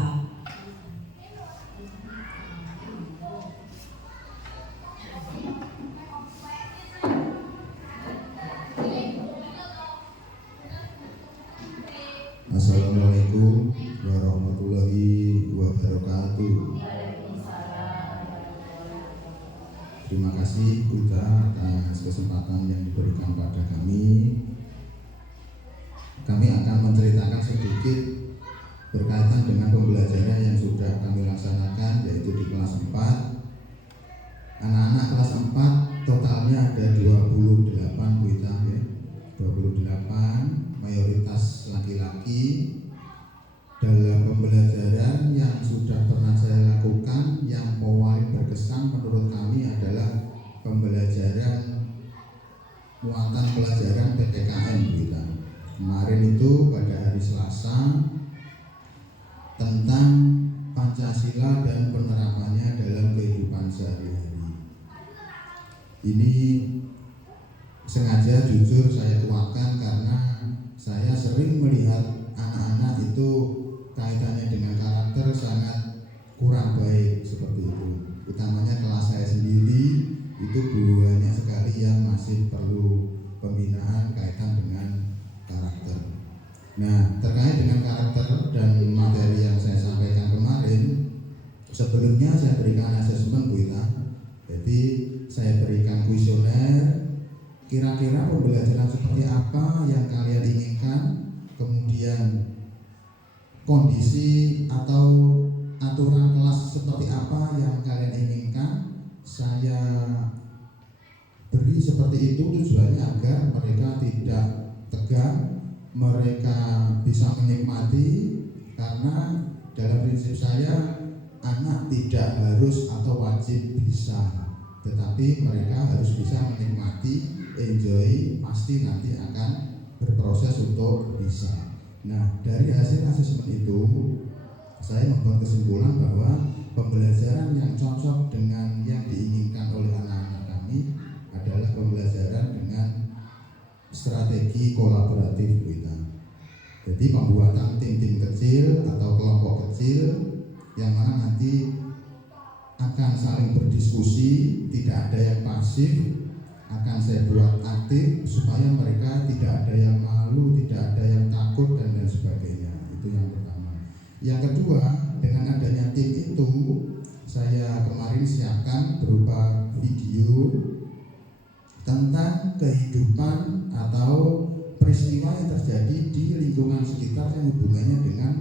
Assalamualaikum warahmatullahi wabarakatuh. Terima kasih Bu Ita atas kesempatan yang diberikan pada kami. Kami akan menceritakan sedikit berkaitan dengan pembelajaran yang sudah kami laksanakan, yaitu di kelas 4. Anak-anak kelas 4 totalnya ada 28 Bu Ita, ya. 28, mayoritas laki-laki. Dalam pembelajaran yang sudah pernah saya lakukan, yang paling berkesan menurut kami adalah pembelajaran muatan pelajaran PPKN kita. Kemarin itu pada hari Selasa tentang Pancasila Pancasila dan penerapannya dalam kehidupan sehari-hari. Ini sengaja jujur saya tuakan karena saya sering melihat anak-anak itu kaitannya dengan karakter sangat kurang baik seperti itu. Utamanya kelas saya sendiri itu banyak sekali yang masih perlu pembinaan kaitan dengan karakter. Nah, terkait dengan karakter dan materi yang saya sampaikan kemarin, sebelumnya saya berikan asesmen Bu Ita. Jadi saya berikan kuesioner, kira-kira pembelajaran seperti apa yang kalian inginkan, kemudian kondisi atau aturan kelas seperti apa yang kalian inginkan. Saya beri seperti itu tujuannya agar mereka tidak tegang, mereka bisa menikmati, karena dalam prinsip saya anak tidak harus atau wajib bisa, tetapi mereka harus bisa menikmati, enjoy, pasti nanti akan berproses untuk bisa. Nah, dari hasil asesmen itu saya membuat kesimpulan bahwa pembelajaran yang cocok dengan yang diinginkan oleh anak-anak kami adalah pembelajaran dengan strategi kolaboratif kita. Jadi pembuatan tim-tim kecil atau kelompok kecil yang mana nanti akan saling berdiskusi, tidak ada yang pasif, akan saya buat aktif supaya mereka tidak ada yang malu, tidak ada yang takut dan lain sebagainya. Itu yang pertama. Yang kedua, dengan adanya tim itu saya kemarin siapkan berupa video tentang kehidupan atau peristiwa yang terjadi di lingkungan sekitar yang hubungannya dengan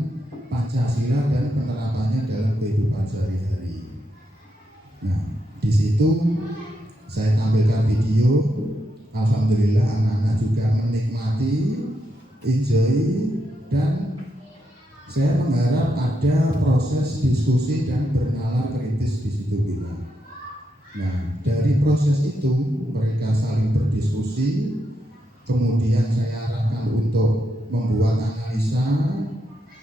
Pancasila dan penerapannya dalam kehidupan sehari-hari. Nah, di situ saya tampilkan video. Alhamdulillah anak-anak juga menikmati, enjoy, dan saya mengharap ada proses diskusi dan bernalar kritis di situ kita. Nah, dari proses itu mereka saling berdiskusi, kemudian saya arahkan untuk membuat analisa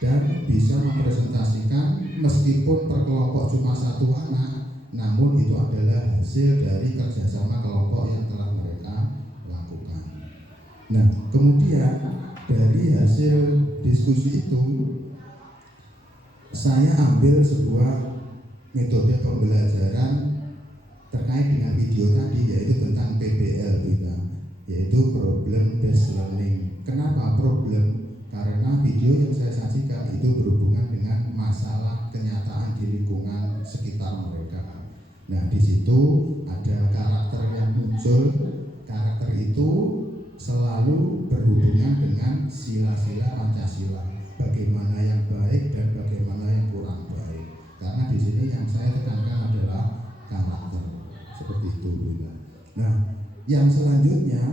dan bisa mempresentasikan meskipun per kelompok cuma satu anak, namun itu adalah hasil dari kerjasama kelompok yang telah mereka lakukan. Nah, kemudian dari hasil diskusi itu saya ambil sebuah metode pembelajaran terkait dengan video tadi, yaitu tentang PBL kita, yaitu problem based learning. Kenapa problem? Karena video yang saya sajikan itu berhubungan dengan masalah kenyataan di lingkungan sekitar mereka. Nah, di situ ada karakter yang muncul. Karakter itu selalu berhubungan dengan sila-sila Pancasila. Bagaimana yang baik dan bagaimana yang kurang baik. Karena di sini yang saya tekankan adalah karakter. Seperti itu. Nah, yang selanjutnya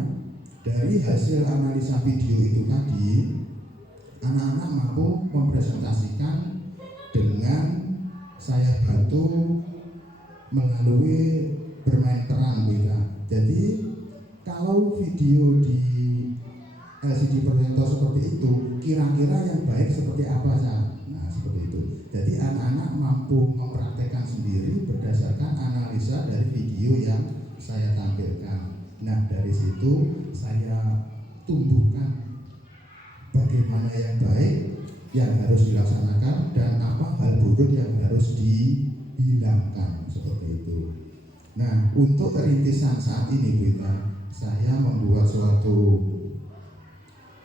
dari hasil analisa video itu tadi, anak-anak mampu mempresentasikan dengan saya bantu melalui bermain peran kita. Jadi kalau video di LCD projector seperti itu, kira-kira yang baik seperti apa sih? Nah, seperti itu. Jadi anak-anak mampu mempraktekkan sendiri berdasarkan analisa dari video yang saya tampilkan. Nah, dari situ saya tumbuhkan bagaimana yang baik yang harus dilaksanakan dan apa hal buruk yang harus dihilangkan, seperti itu. Nah, untuk rintisan saat ini kita, saya membuat suatu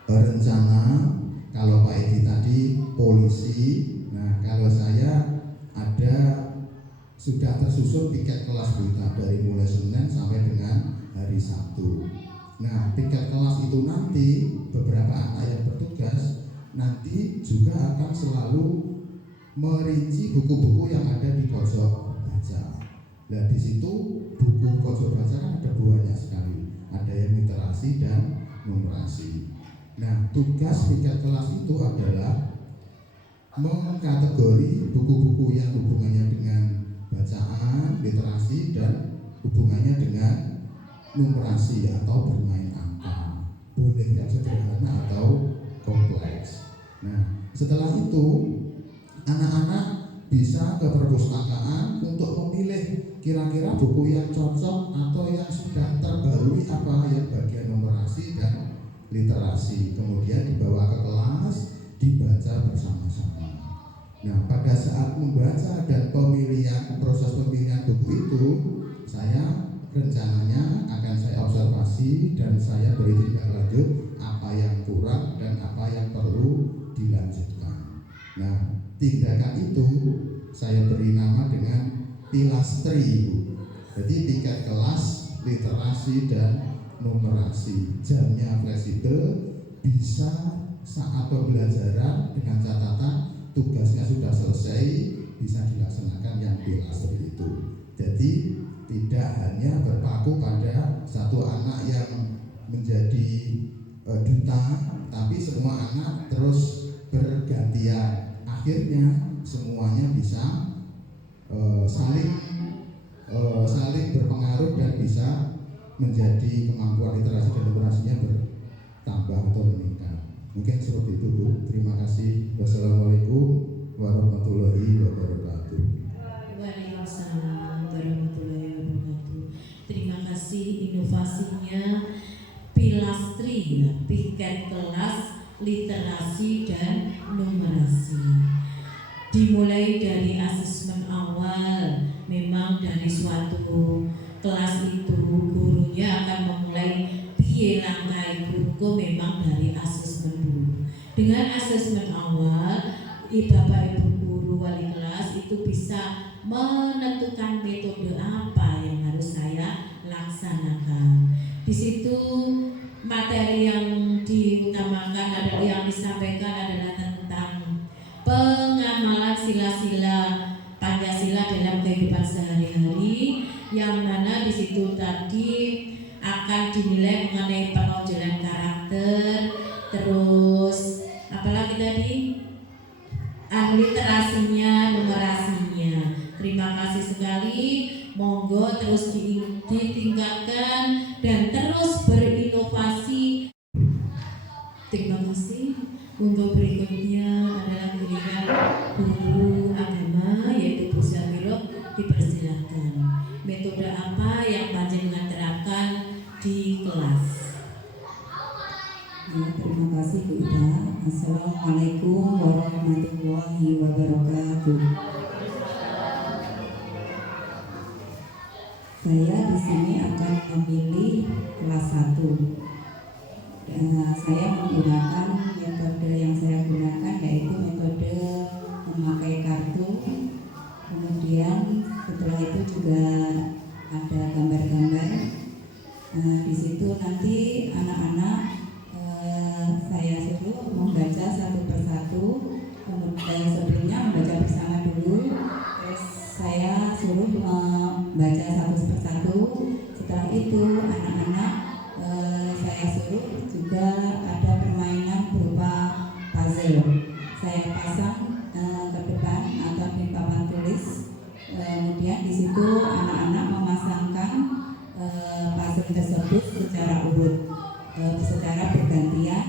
rencana. Kalau Pak Edi tadi polisi, nah kalau saya ada sudah tersusun piket kelas kita dari mulai Senin sampai dengan hari Sabtu. Nah, piket kelas itu nanti beberapa anak yang bertugas nanti juga akan selalu merinci buku-buku yang ada di pojok baca. Nah, di situ buku pojok baca kan ada banyak sekali, ada yang literasi dan numerasi. Nah, tugas piket kelas itu adalah mengkategori buku-buku yang hubungannya dengan bacaan, literasi, dan hubungannya dengan numerasi atau bermain angka, boleh yang sederhana atau kompleks. Nah, setelah itu anak-anak bisa ke perpustakaan untuk memilih kira-kira buku yang cocok atau yang sudah terbarui apa yang bagian numerasi dan literasi, kemudian dibawa ke kelas, dibaca bersama-sama. Nah, pada saat membaca dan proses pemilihan buku itu, saya rencananya akan saya observasi dan saya beri tindak lanjut apa yang kurang dan apa yang perlu dilanjutkan. Nah, tindakan itu saya beri nama dengan pilastri. Jadi tingkat kelas, literasi dan numerasi. Jamnya fleksibel, bisa saat pembelajaran dengan catatan tugasnya sudah selesai bisa dilaksanakan yang pilastri itu. Jadi tidak hanya berpaku pada satu anak yang menjadi duta, tapi semua anak terus bergantian. Akhirnya semuanya bisa saling berpengaruh dan bisa menjadi kemampuan literasi dan numerasinya bertambah atau meningkat. Mungkin seperti itu, Bu. Terima kasih. Wassalamualaikum warahmatullahi wabarakatuh. Waalaikumsalam warahmatullahi wabarakatuh. Terima kasih inovasinya pilastri ya, piket kelas, literasi dan numerasi. Dimulai dari asesmen awal, memang dari suatu kelas itu gurunya akan memulai piye langkah guru memang dari asesmen dulu. Dengan asesmen awal, Bapak Ibu guru wali kelas itu bisa menentukan metode apa yang harus saya laksanakan. Di situ materi yang diutamakan adalah yang disampaikan adalah tentang pengamalan sila-sila Pancasila dalam kehidupan sehari-hari, yang mana di situ tadi akan dinilai mengenai penonjolan karakter, terus apalagi tadi literasinya, numerasinya. Terima kasih sekali. Monggo terus ditingkatkan dan terus berinovasi. Terima kasih. Untuk berikutnya adalah giliran guru agama yaitu Bu Syamiro, dipersilakan. Metode apa yang panjenengan terapkan di kelas? Ya, terima kasih Bu Ida. Assalamualaikum warahmatullahi wabarakatuh. Saya di sini akan memilih kelas 1. Saya menggunakan metode yang saya gunakan yaitu metode memakai kartu. Kemudian setelah itu juga ada gambar-gambar. Di situ nanti anak-anak saya suruh membaca satu persatu. Kemudian sebelumnya membaca bersama dulu. Terus saya suruh membaca satu persatu. Setelah itu anak-anak saya suruh juga ada permainan berupa puzzle. Saya pasang ke depan atau di papan tulis. Kemudian di situ anak-anak memasangkan puzzle tersebut secara urut, secara bergantian.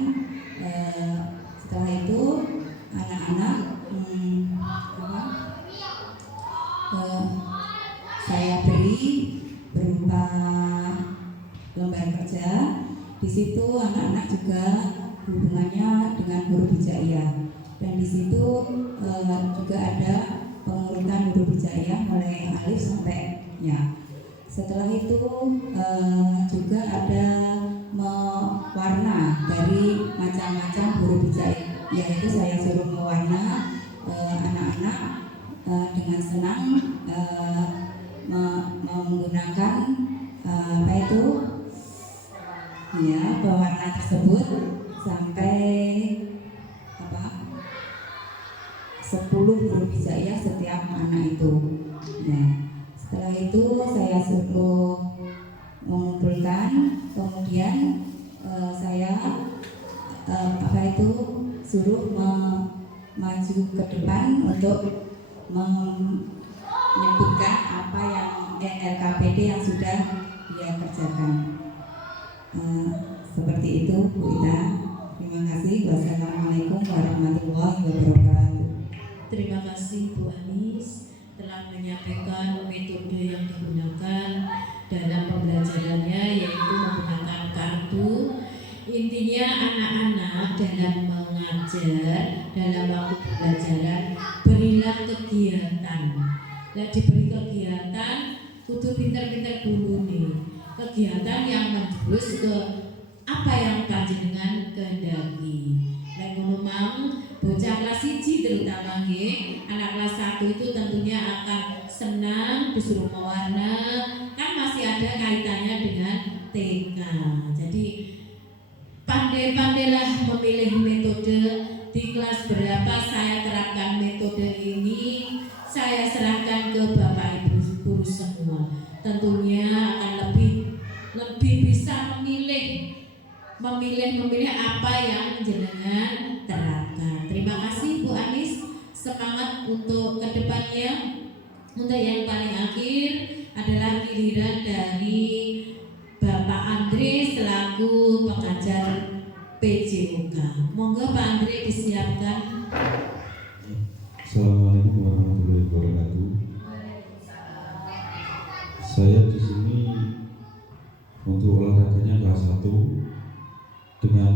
Setelah itu anak-anak saya beri berupa lembar kerja. Di situ anak-anak juga hubungannya dengan huruf hijaiyah, dan di situ juga ada pengurutan huruf hijaiyah mulai alif sampai ya. Setelah itu juga ada mewarna dari macam-macam huruf hijaiyah, yaitu saya suruh mewarna anak-anak dengan senang menggunakan apa itu ya, pewarna tersebut sampai 10 huruf hijaiyah setiap anak itu. Nah, setelah itu saya suruh mengumpulkan, kemudian saya suruh maju ke depan untuk menyebutkan apa yang LKPD yang sudah dia kerjakan. Seperti itu Bu Ida. Terima kasih. Wassalamualaikum warahmatullahi wabarakatuh. Terima kasih Bu Anis telah menyampaikan metode yang digunakan dalam pembelajarannya, yaitu menggunakan kartu. Intinya anak-anak dalam mengajar, dalam waktu pembelajaran, berilah kegiatan. Nah, diberi kegiatan, kudu pinter-pinter dulu nih. Kegiatan yang menjurus ke apa yang panjenengan kehendaki. Nek ngono mang, bocah kelas 1 terutama nggih, anak kelas 1 itu tentunya akan senang disuruh mewarna, kan masih ada kaitannya dengan TK. Jadi pandai-pandailah memilih metode. Di kelas berapa saya terapkan metode ini, saya serahkan ke Bapak Ibu guru semua. Tentunya akan lebih bisa memilih apa yang jenengan terapkan. Terima kasih Bu Anis, semangat untuk kedepannya. Untuk yang paling akhir adalah giliran dari Bapak Andre selaku pengajar PJOK. Monggo Pak Andre disiapkan. Assalamualaikum warahmatullahi wabarakatuh. Saya di sini untuk olahraganya kelas 1 dengan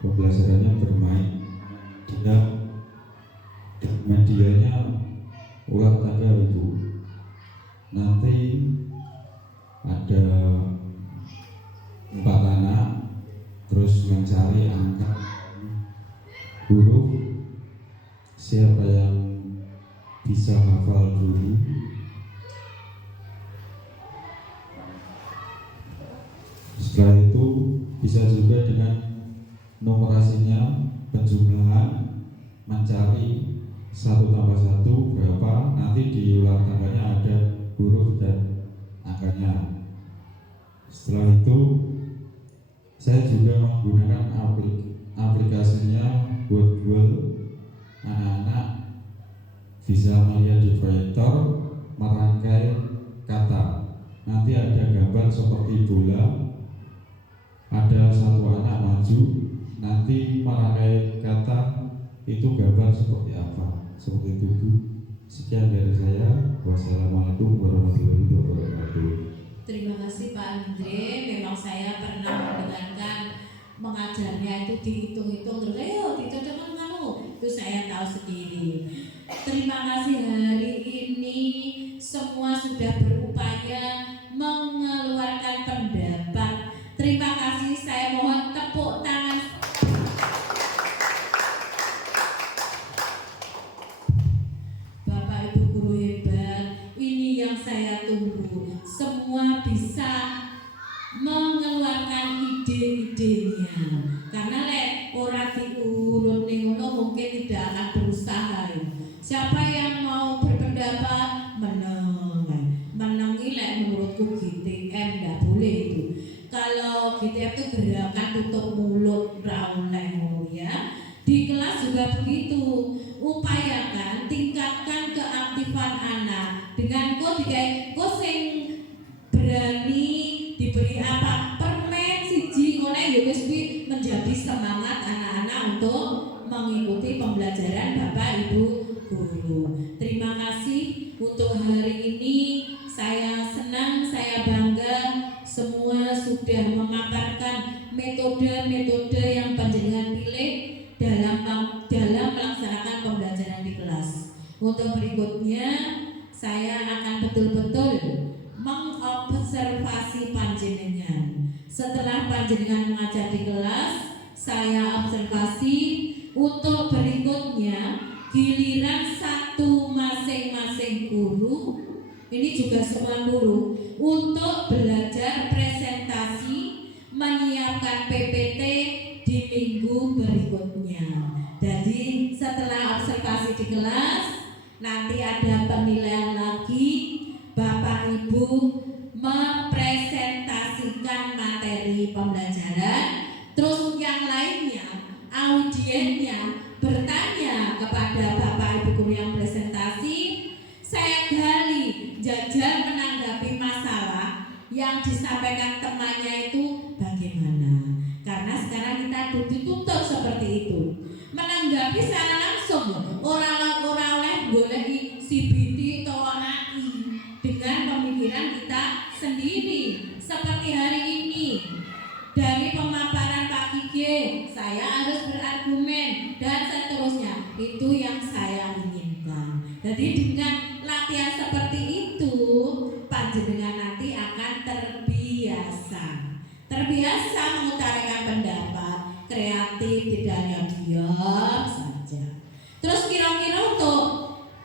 pembelajarannya bermain. Dia medianya ular tangga itu. Nanti ada 4 anak, terus mencari angka huruf. Siapa yang bisa hafal dulu, setelah itu bisa juga dengan numerasinya, penjumlahan, mencari 1 tambah 1 berapa, nanti di ular tangganya ada huruf dan angkanya. Setelah itu saya juga menggunakan aplikasinya Wordwall. Anak-anak bisa melihat di proyektor, merangkai kata. Nanti ada gambar seperti bola, ada 1 anak maju, nanti merangkai kata itu gambar seperti apa. Seperti itu Bu. Sekian dari saya. Wassalamualaikum warahmatullahi wabarakatuh. Terima kasih Pak Andre. Memang saya pernah mendengarkan mengajarnya itu dihitung-hitung terus, ayo dicocokkan kamu. Itu saya tahu sendiri. Terima kasih hari ini semua sudah berupaya mengeluarkan pendapat. Terima kasih, saya mohon tepuk tangan. Bapak Ibu guru hebat, ini yang saya tunggu. Semua bisa mengeluarkan ide-idenya. Karena ora diurut ning ngono mungkin tidak akan berusaha. Siapa yang mau berpendapat menengi menurutku GTM enggak boleh itu. Kalau GTM itu gerakan tutup mulut rauleh ya. Di kelas juga begitu. Upayakan tingkatkan keaktifan anak dengan sing berani diberi apa permen siji ngene ya wis kuwi menjadi semangat anak-anak untuk mengikuti pembelajaran Bapak Ibu guru. Terima kasih untuk hari ini. Saya senang, saya bangga semua sudah memaparkan metode-metode yang panjenengan pilih dalam melaksanakan pembelajaran di kelas. Untuk berikutnya saya akan betul-betul mengobservasi panjenengan. Setelah panjenengan mengajar di kelas, saya observasi. Untuk berikutnya giliran satu masing-masing guru, ini juga semua guru, untuk belajar presentasi, menyiapkan PPT di minggu berikutnya. Jadi setelah observasi di kelas, nanti ada penilaian lagi. Bapak Ibu mempresentasikan materi pembelajaran, terus yang lainnya, audiennya bertanya kepada Bapak Ibu guru yang presentasi. Saya gali, jajal menanggapi masalah yang disampaikan temannya itu bagaimana. Karena sekarang kita dituntut seperti itu, menanggapi secara langsung. terbiasa mengutarakan pendapat, kreatif, tidak hanya diam saja. Terus kira-kira untuk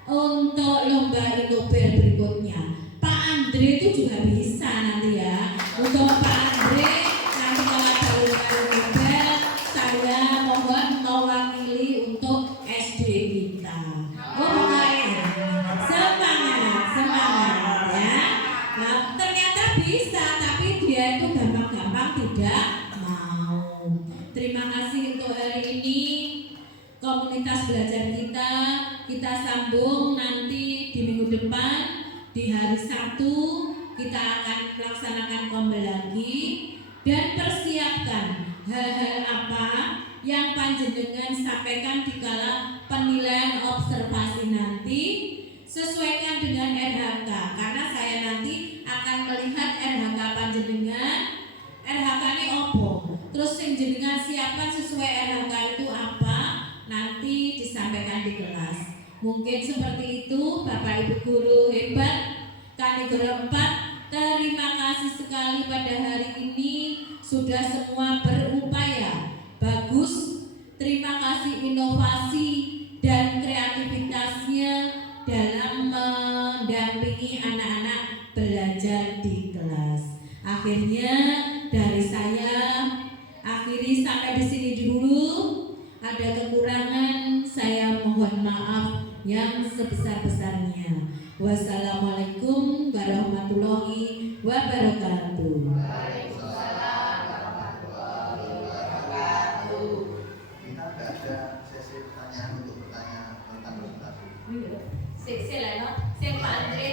lomba Innobel berikutnya, Pak Andre itu juga bisa nanti ya. Untuk Pak Andre nanti kalau ada lomba Innobel, saya mohon mewakili untuk SD kita. Semangat ya. Nah, ternyata bisa, tapi dia itu gampang-gampang tidak mau. Terima kasih untuk hari ini. Komunitas belajar kita sambung nanti di minggu depan, di hari Sabtu kita akan melaksanakan kembali lagi dan persiapkan hal-hal apa yang panjenengan sampaikan di kala penilaian observasi nanti. Sesuaikan dengan RHK, karena saya nanti akan melihat RHK panjenengan. RHK ini opo, terus yang jenengan siapkan sesuai RHK itu apa, nanti disampaikan di kelas. Mungkin seperti itu. Bapak Ibu guru hebat Kanigoro 4, terima kasih sekali pada hari ini sudah semua berupaya bagus. Terima kasih inovasi dan kreativitasnya dalam mendampingi anak-anak belajar di kelas. Akhirnya dari saya akhiri sampai di sini dulu. Ada kekurangan, saya mohon maaf yang sebesar-besarnya. Wassalamualaikum warahmatullahi wabarakatuh. Waalaikumsalam warahmatullahi wabarakatuh. Kita tidak ada sesi pertanyaan untuk bertanya tentang presentasi. Silahkan, Pak Andre.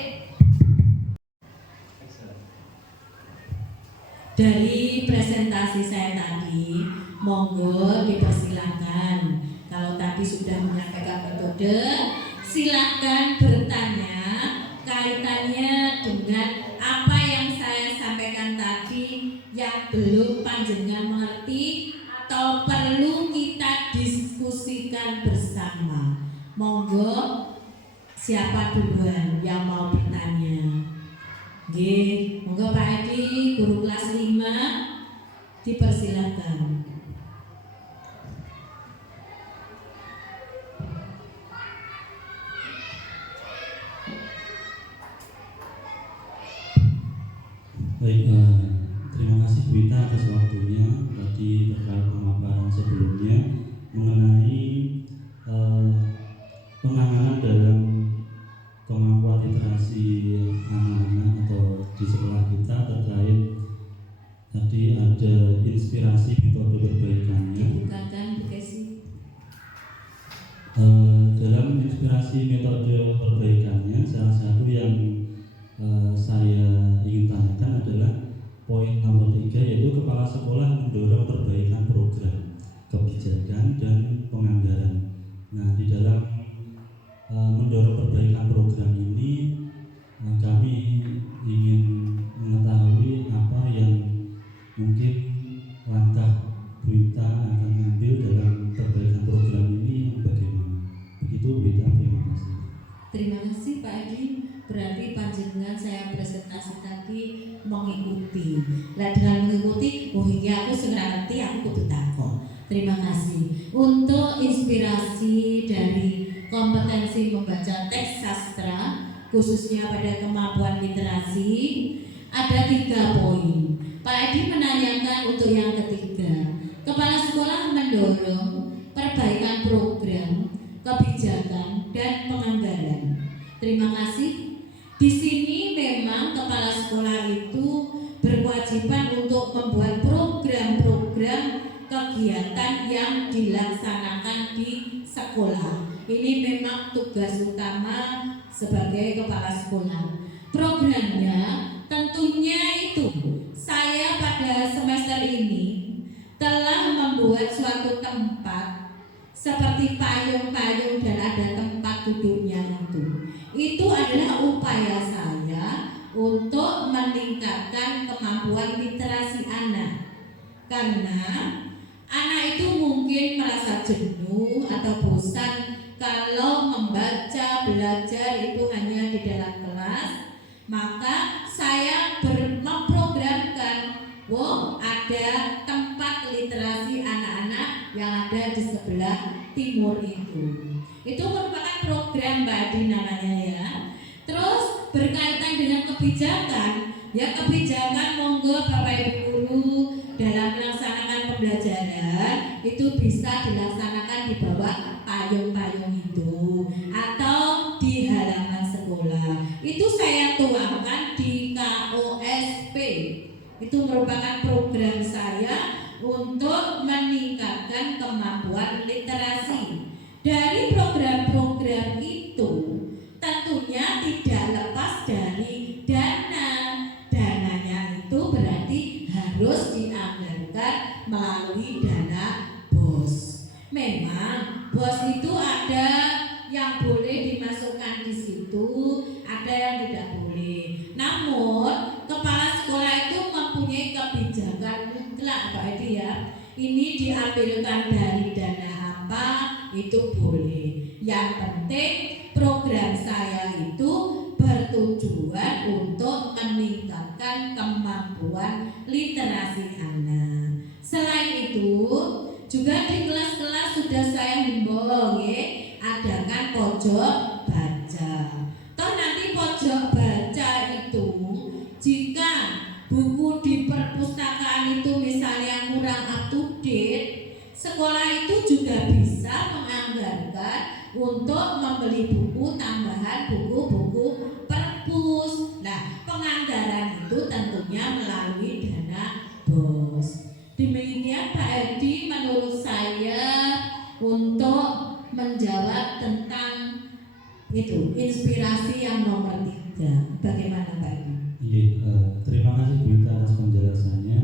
Dari presentasi saya tadi, monggo dipersilakan. Kalau tadi sudah menyampaikan metode, silakan bertanya kaitannya dengan apa yang saya sampaikan tadi yang belum panjenengan mengerti atau perlu kita diskusikan bersama. Monggo, siapa duluan yang mau bertanya? Nggih, monggo Pak Edi, guru kelas 5, dipersilakan. Baik, terima kasih Bu Ita atas waktunya tadi terkait pemaparan sebelumnya mengenai penanganan dalam kemampuan literasi anak-anak atau di sekolah kita terkait tadi ada inspirasi metode perbaikannya. Bukan Bu Kesi. Dalam inspirasi metode perbaikannya, salah satu yang saya ingin tanyakan adalah poin nomor 3, yaitu kepala sekolah mendorong perbaikan program, kebijakan, dan penganggaran. Nah, di dalam mendorong perbaikan program ini kami ingin mengetahui apa yang mungkin langkah Bu Ita akan mengambil dalam perbaikan program ini bagaimana. Begitu Bu Ita, terima kasih. Terima kasih Pak Edi. Berarti panjenengan saya presentasi tadi mengikuti. Lah dengan mengikuti, oh iya aku segera ngerti, aku kudu takon. Terima kasih untuk inspirasi dari kompetensi membaca teks sastra khususnya pada kemampuan literasi. Ada 3 poin. Pak Edi menanyakan untuk yang ketiga, kepala sekolah mendorong perbaikan program, kebijakan, dan penganggaran. Terima kasih. Di sini memang kepala sekolah itu berkewajiban untuk membuat program-program kegiatan yang dilaksanakan di sekolah. Ini memang tugas utama sebagai kepala sekolah. Programnya tentunya itu saya pada semester ini telah membuat suatu tempat seperti payung-payung dan ada tempat duduknya itu adalah upaya saya untuk meningkatkan kemampuan literasi anak. Karena anak itu mungkin merasa jenuh atau bosan kalau membaca, belajar itu hanya di dalam kelas. Maka saya memprogramkan ada tempat literasi anak-anak yang ada di sebelah timur itu. Itu merupakan program Mbak Adi namanya ya. Terus berkaitan dengan kebijakan, ya kebijakan monggo Bapak Ibu guru dalam melaksanakan pembelajaran itu bisa dilaksanakan di bawah payung-payung itu atau di halaman sekolah. Itu saya tuangkan di KOSP. Itu merupakan program saya untuk meningkatkan kemampuan literasi. Dari program-program itu tentunya tidak lepas dari dana. Dananya itu berarti harus dianggarkan melalui dana BOS. Memang BOS itu ada yang boleh dimasukkan di situ, ada yang tidak boleh. Namun kepala sekolah itu mempunyai kebijakan mutlak Pak Edi ya. Ini diambilkan dari dana apa itu boleh. Yang penting program saya itu bertujuan untuk meningkatkan kemampuan literasi anak. Selain itu juga di kelas-kelas sudah saya himbau adakan pojok baca. Toh nanti pojok baca itu jika buku di perpustakaan itu misalnya kurang up to date, sekolah itu juga bisa menganggarkan untuk membeli buku tambahan, buku-buku perpus. Nah, penganggaran itu tentunya melalui dana BOS. Demikian Pak Edi menurut saya untuk menjawab tentang itu inspirasi yang nomor 3. Bagaimana Pak Edi? Terima kasih Bu Ita atas penjelasannya,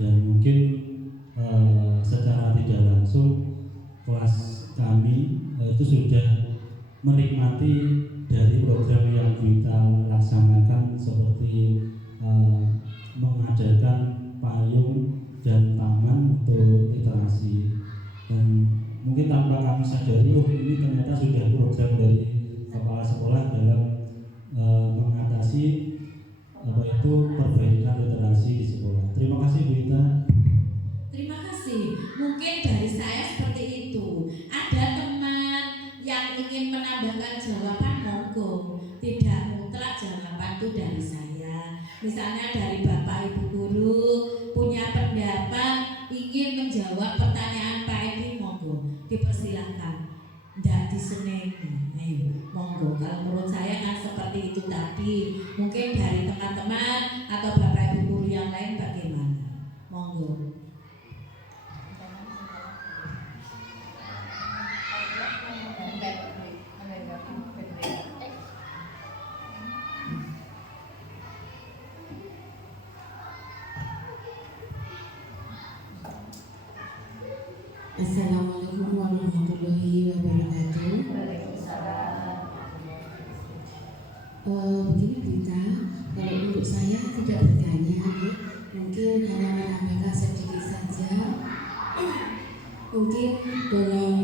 dan mungkin secara tidak langsung kelas kami itu sudah menikmati dari program yang kita laksanakan seperti mengadakan payung dan taman untuk literasi, dan mungkin tanpa kami sadari ini ternyata sudah program dari kepala sekolah dalam mengatasi perbaikan literasi di sekolah. Terima kasih Bu Ita. Terima kasih. Mungkin dari saya seperti itu. Ada teman yang ingin menambahkan jawaban monggo. Tidak mutlak jawaban itu dari saya. Misalnya dari Bapak Ibu guru punya pendapat ingin menjawab pertanyaan Pak Edi, monggo dipersilakan. Tidak diseneni. Ayo, monggo. Kalau menurut saya kan seperti itu tadi. Mungkin dari teman-teman atau Bapak Ibu guru yang lain bagaimana? Monggo. Assalamualaikum warahmatullahi wabarakatuh. Begini Bita, kalau untuk saya tidak bertanya, mungkin hanya menambahkan sedikit saja. Mungkin dalam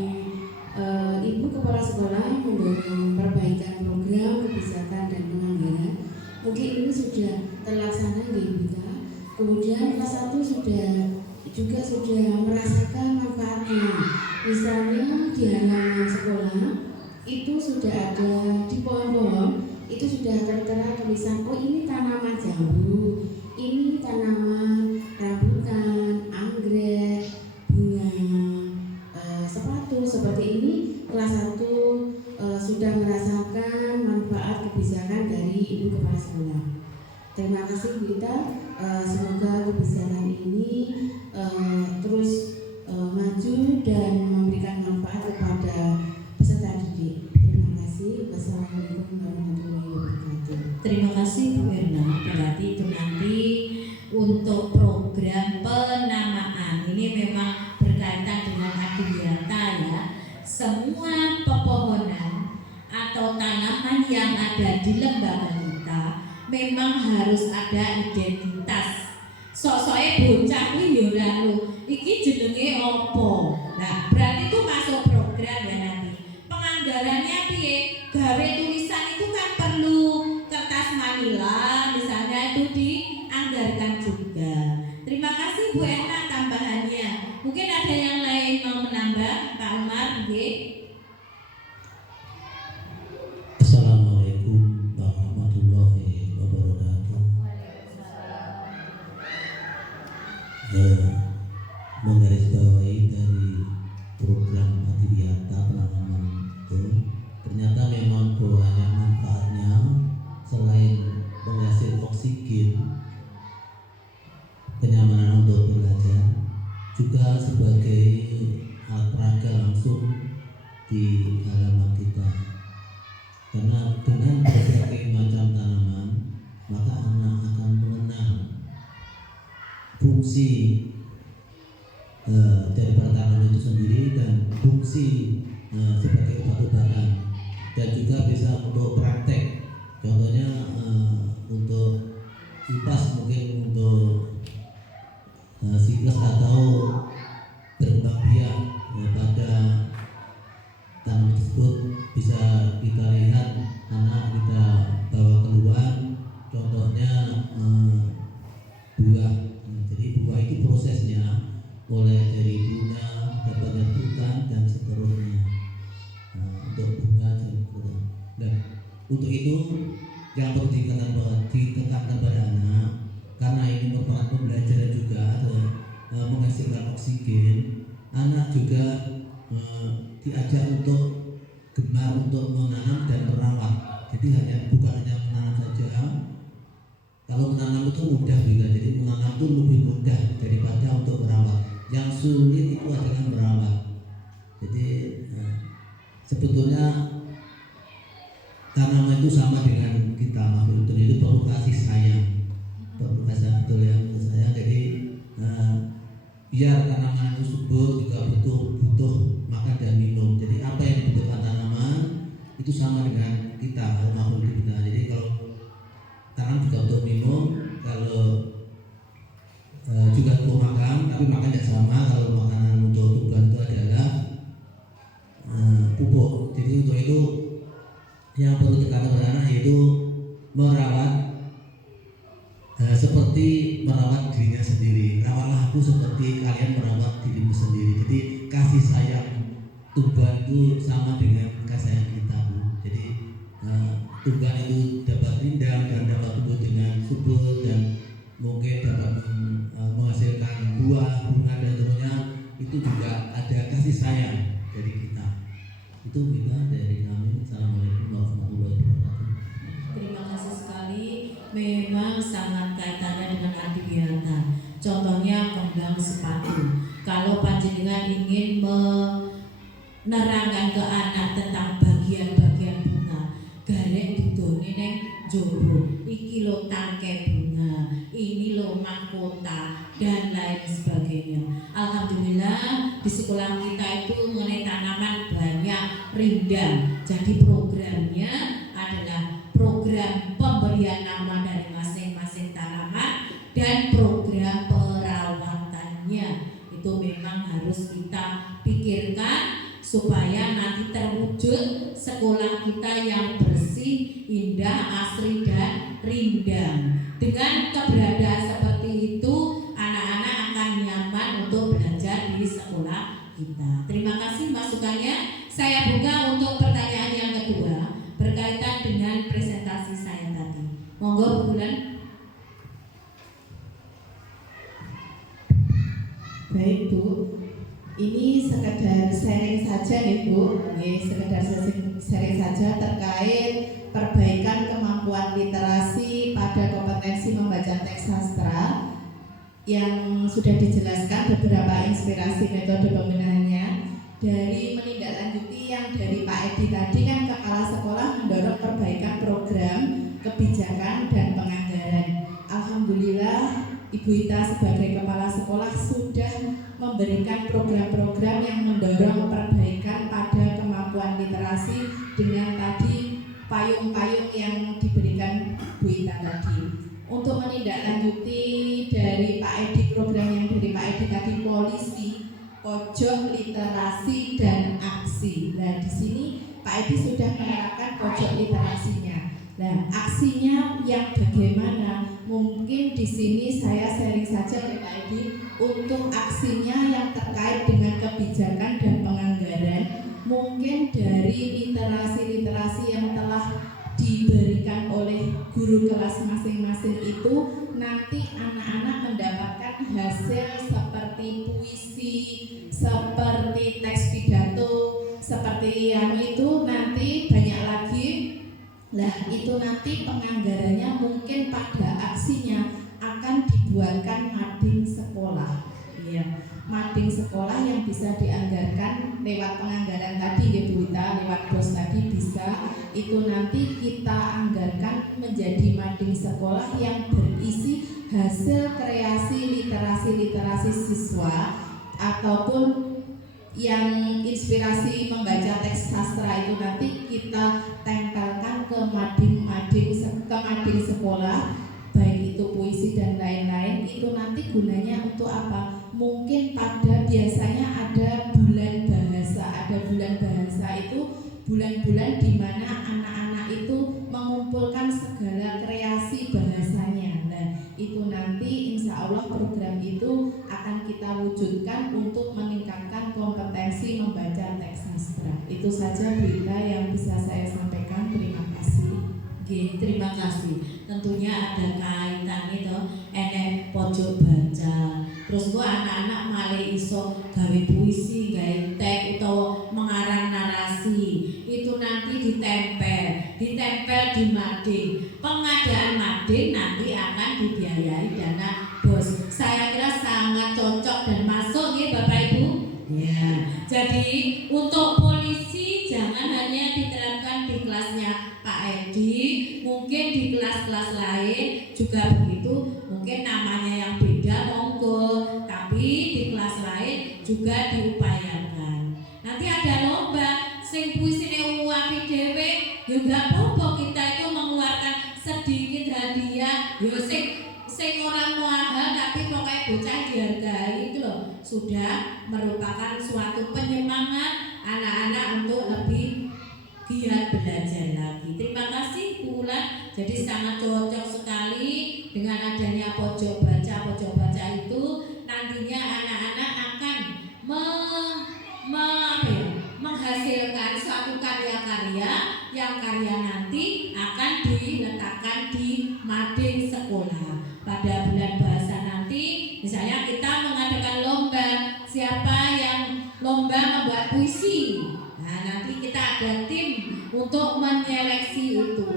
Ibu Kepala Sekolah mendorong perbaikan program, kebijakan dan penganggaran. Mungkin ini sudah terlaksana di Bita. Kemudian kelas 1 sudah merasakan manfaatnya. Misalnya di halaman sekolah itu sudah ada di pohon-pohon itu sudah tertera tulisan, oh ini tanaman jambu, ini tanaman rambutan, anggrek, bunga, sepatu seperti ini. Kelas 1 sudah merasakan manfaat kebijakan dari Ibu Kepala Sekolah. Terima kasih Bita. Semoga kebijakan ini terus maju dan memberikan manfaat kepada peserta didik. Terima kasih. Wassalamualaikum warahmatullahi wabarakatuh. Terima kasih Bu Erna. Berarti itu nanti untuk program penamaan ini memang berkaitan dengan adiwiyata ya. Semua pepohonan atau tanaman yang ada di lembaga kita memang harus ada identitas. Sok-soke bocah kuwi yo ora iki jenenge opo. Nah, berarti itu masuk program ya nanti. Penganggarannya piye? Gawe tulisan itu kan perlu kertas manila misalnya itu dianggarkan juga. Terima enak tambahannya. Mungkin ada yang lain mau menambah, Pak Umar, nggih. Assalamualaikum warahmatullahi wabarakatuh. Menggarisbawahi dari program Adiwiyata penanaman itu, ternyata memang banyak manfaatnya selain penghasil oksigen, kenyamanan untuk belajar, juga sebagai alat peraga langsung di halaman kita. Karena dengan berbagai macam tanaman, maka anak akan mengenal fungsi dari tanaman itu sendiri dan fungsi sebagai obat-obatan, dan juga bisa untuk praktek. Contohnya untuk kipas mungkin untuk siklus atau berkembang biak pada tanaman tersebut bisa kita lihat anak kita bawa keluar, contohnya buah. Jadi buah itu prosesnya mulai dari bunga, dapat rembukan dan seterusnya. Untuk bunga dan seterusnya. Dan untuk itu yang perlu ditekankan pada anak, karena ini merupakan pembelajaran juga menghasilkan oksigen. Anak juga diajak untuk gemar untuk menanam dan merawat. Jadi bukan hanya menanam saja. Kalau menanam itu mudah juga, jadi menanam itu lebih mudah daripada untuk merawat. Yang sulit itu adalah merawat. Jadi sebetulnya tanaman itu sama dengan kita, makhluk itu perlu kasih sayang, perlu kasih betul ya menurut saya. Jadi biar tanaman itu subur juga butuh makan dan minum. Jadi apa yang dibutuhkan tanaman itu sama dengan kita, makhluk hidup kita. Jadi kalau tanaman juga butuh minum, kalau juga butuh makan, tapi makan tidak sama. Kalau makanan untuk tumbuhan itu adalah pupuk. Jadi untuk itu yang perlu dikatakan pada anak yaitu merawat seperti merawat dirinya sendiri. Rawatlah aku seperti kalian merawat dirimu sendiri. Jadi kasih sayang tumbuhan itu sama dengan kasih sayang kita, Bu. Jadi tumbuhan itu dapat rindang dan dapat tumbuh dengan subur dan mungkin dapat menghasilkan buah, bunga dan seterusnya. Itu juga ada kasih sayang dari kita. Itu kita dari kami. Assalamualaikum warahmatullahi wabarakatuh. Terima kasih sekali. Memang sangat kaitannya dengan Adiwiyata. Contohnya kembang sepatu. Kalau panjenengan ingin menerangkan ke anak tentang bagian-bagian bunga, garek didone neng jero, iki lo tangkai bunga, ini lo mahkota dan lain sebagainya. Alhamdulillah di sekolah kita itu mengenai tanaman banyak rindang. Jadi programnya adalah program pemberian nama dari masing-masing tanaman dan program perawatannya. Itu memang harus kita pikirkan supaya nanti terwujud sekolah kita yang bersih, indah, asri dan rindang. Dengan keberadaan seperti itu, anak-anak akan nyaman untuk belajar di sekolah kita. Terima kasih masukannya. Saya buka untuk pertanyaan yang kedua berkaitan dengan presentasi saya tadi. Monggo Bu Bulan. Baik Bu, ini sekedar sharing saja nih Bu, sekedar sharing saja terkait perbaikan kemampuan literasi pada kompetensi membaca teks sastra yang sudah dijelaskan beberapa inspirasi metode pembenahannya. Dari menindaklanjuti yang dari Pak Edi tadi kan kepala sekolah mendorong perbaikan program, kebijakan dan penganggaran. Alhamdulillah Ibu Ita sebagai kepala sekolah sudah memberikan program-program yang mendorong perbaikan pada kemampuan literasi dengan tadi payung-payung yang diberikan Bu Ita tadi. Untuk menindaklanjuti dari Pak Edi, program yang dari Pak Edi tadi, polisi, pojok literasi dan aksi. Nah di sini Pak Edi sudah menerapkan pojok literasinya. Nah aksinya yang bagaimana? mungkin di sini saya sharing saja Pak Edi untuk aksinya yang terkait dengan kebijakan dan penganggaran. Mungkin dari literasi-literasi yang telah diberikan oleh guru kelas masing-masing itu nanti anak-anak mendapatkan hasil seperti puisi, seperti teks pidato, seperti yang itu nanti banyak lagi. Nah itu nanti penganggarannya mungkin pada aksinya akan dibuatkan mading sekolah, ya, mading sekolah yang bisa dianggarkan lewat penganggaran tadi ya Bu Wita, lewat bos tadi bisa itu nanti kita anggarkan menjadi mading sekolah yang berisi hasil kreasi literasi siswa ataupun yang inspirasi membaca teks sastra itu nanti kita tempelkan ke mading sekolah, baik itu puisi dan lain-lain. Itu nanti gunanya untuk apa? Mungkin pada biasanya ada bulan bahasa itu bulan-bulan di mana anak-anak itu mengumpulkan segala kreasi bahasanya. Nah, itu nanti insya Allah program itu akan kita wujudkan untuk meningkatkan kompetensi membaca teks sastra. Itu saja berita yang bisa saya sampaikan. Terima kasih. Oke, terima kasih. Tentunya ada kaitan itu enek pojok baca. Terus gua anak-anak malah iso gawe puisi, gawe teks atau mengarang narasi. Itu nanti ditempel di mading. Pengadaan mading nanti akan dibiayai dana bos. Saya kira sangat cocok dan masuk ya Bapak Ibu. Ya. Jadi untuk polisi jangan hanya diterapkan di kelasnya Pak Edi, mungkin di kelas-kelas lain juga begitu. Mungkin namanya yang beda monggo, tapi di kelas lain juga diupayakan. Nanti ada lomba sing puisine uwapi dhewe, ya enggak apa-apa kita itu mengeluarkan sedikit hadiah. Ya sing ora mahal tapi pokoknya bocah dihargai itu loh. Sudah merupakan suatu penyemangat anak-anak untuk lebih giat belajar lagi. Terima kasih Bu Ulan. Jadi sangat cocok sekali dengan adanya pojok baca itu nantinya anak-anak akan menghasilkan suatu karya-karya yang karya nanti akan diletakkan di mading sekolah. Pada bulan bahasa nanti misalnya kita mengadakan lomba, siapa yang lomba membuat puisi. Nah, nanti kita ada tim untuk menyeleksi itu.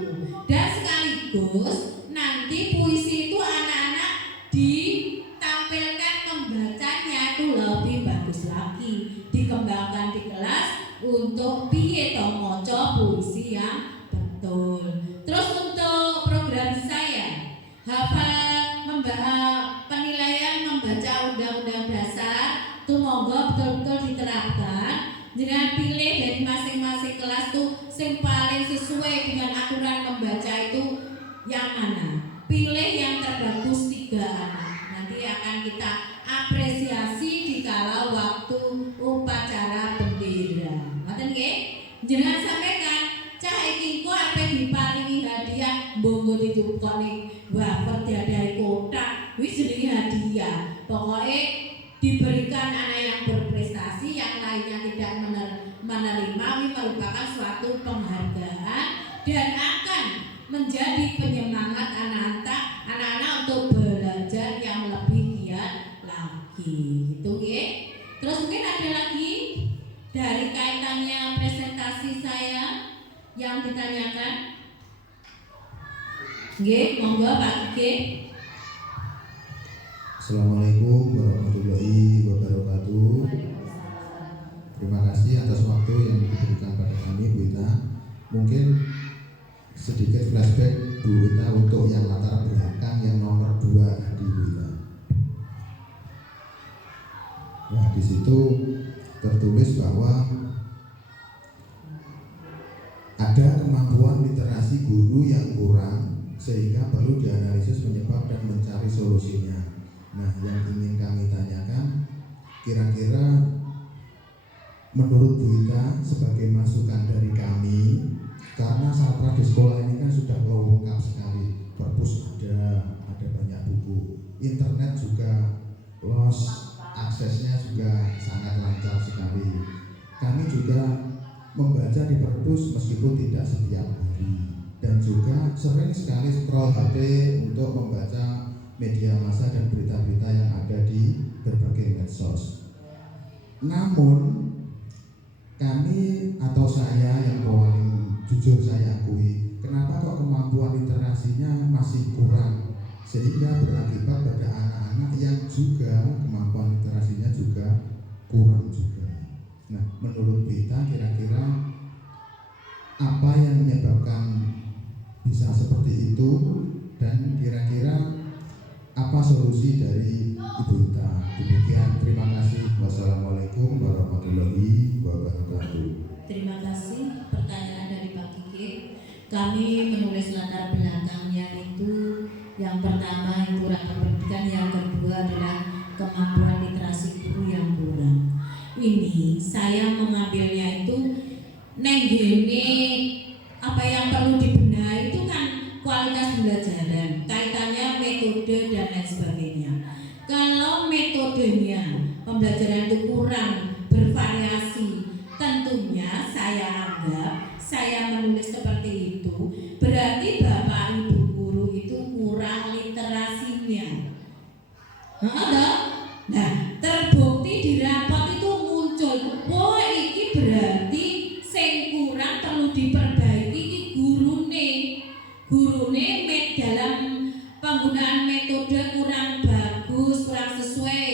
Dan sekaligus nanti puisi itu anak-anak ditampilkan membacanya itu lebih bagus lagi. Dikembangkan di kelas untuk piye to maca puisi yang betul. Terus untuk program saya hafal penilaian membaca undang-undang dasar itu monggo betul-betul diterapkan. Jangan pilih dari masing-masing kelas tuh yang paling sesuai dengan aturan membaca itu yang mana. Pilih yang terbagus 3 anak. Nanti akan kita apresiasi dikala waktu upacara bendera. Ngoten nggih? Jangan sampaikan cah iki kok ape diparingi hadiah mbonggo ditukoni wafer diadahi kotak wis jenenge hadiah. Pokoknya diberikan anak yang berprestasi, yang lainnya tidak menerima, ini merupakan suatu penghargaan dan akan menjadi penyemangat anak-anak untuk belajar yang lebih giat lagi. Gitu ya. Terus mungkin ada lagi dari kaitannya presentasi saya yang ditanyakan. Nggih, monggo Pak Kike. Assalamualaikum warahmatullahi wabarakatuh. Terima kasih atas waktu yang diberikan pada kami Bu Wita. Mungkin sedikit flashback Bu Wita untuk yang latar belakang yang nomor 2 tadi Bu Wita. Nah di situ tertulis bahwa ada kemampuan literasi guru yang kurang sehingga perlu dianalisis penyebab dan mencari solusinya. Nah, yang ingin kami tanyakan, kira-kira menurut Bu Wita sebagai masukan dari kami, karena sastra di sekolah ini kan sudah lengkap sekali, perpus ada ada banyak buku. Internet juga aksesnya juga sangat lancar sekali. Kami juga membaca di perpus meskipun tidak setiap hari, dan juga sering sekali scroll HP untuk membaca media massa dan berita-berita yang ada di berbagai medsos. Namun kami atau saya yang paling jujur saya akui, kenapa kok kemampuan literasinya masih kurang, sehingga berakibat pada anak-anak yang juga kemampuan literasinya juga kurang juga. Nah, menurut Bita kira-kira apa yang menyebabkan bisa seperti itu, dan kira-kira apa solusi dari Ibu Ita? Demikian, terima kasih. Wassalamualaikum warahmatullahi wabarakatuh. Terima kasih pertanyaan dari Pak Kiki. Kami menulis latar belakangnya itu yang pertama itu rangka pendidikan, yang kedua adalah kemampuan literasi guru yang kurang. Ini saya mengambilnya itu nenggene apa yang perlu dibenahi itu kan kualitas pembelajaran, kaitannya metode dan lain sebagainya. Kalau metodenya pembelajaran itu kurang bervariasi, tentunya saya anggap saya menulis seperti itu berarti Bapak Ibu guru itu kurang literasinya. Nah, terbukti di rapot itu muncul, oh ini berarti sing kurang perlu diperbaiki iki gurune dalam penggunaan metode kurang bagus, kurang sesuai.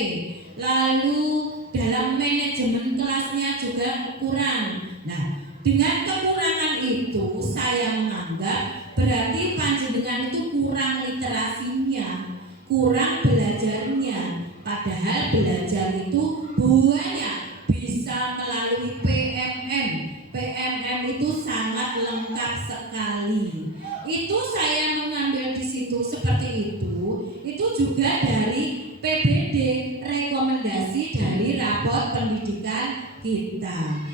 Lalu dalam manajemen kelasnya juga kurang. Nah, dengan kekurangan itu saya menganggap berarti panjenengan itu kurang literasinya, kurang belajarnya. Padahal belajar itu banyak, bisa melalui PMM. PMM itu sangat lengkap sekali. Itu saya mengambil di situ seperti itu juga dari PBD, rekomendasi dari rapor pendidikan kita.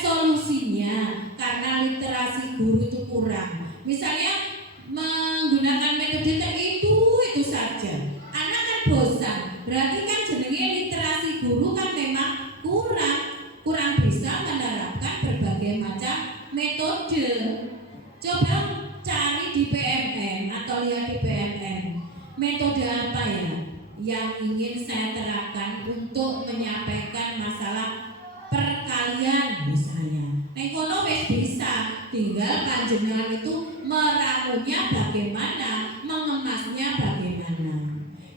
Solusinya karena literasi guru itu kurang. Misalnya menggunakan metode itu saja. Anak kan bosan. Berarti kan jenenge literasi guru kan memang kurang bisa menerapkan berbagai macam metode. Coba cari di PMM atau lihat di PMM metode apa ya yang ingin saya terapkan untuk menyampaikan masalah perkalian misalnya. Kono wis bisa, tinggal panjenengan itu meramunya bagaimana, mengemasnya bagaimana.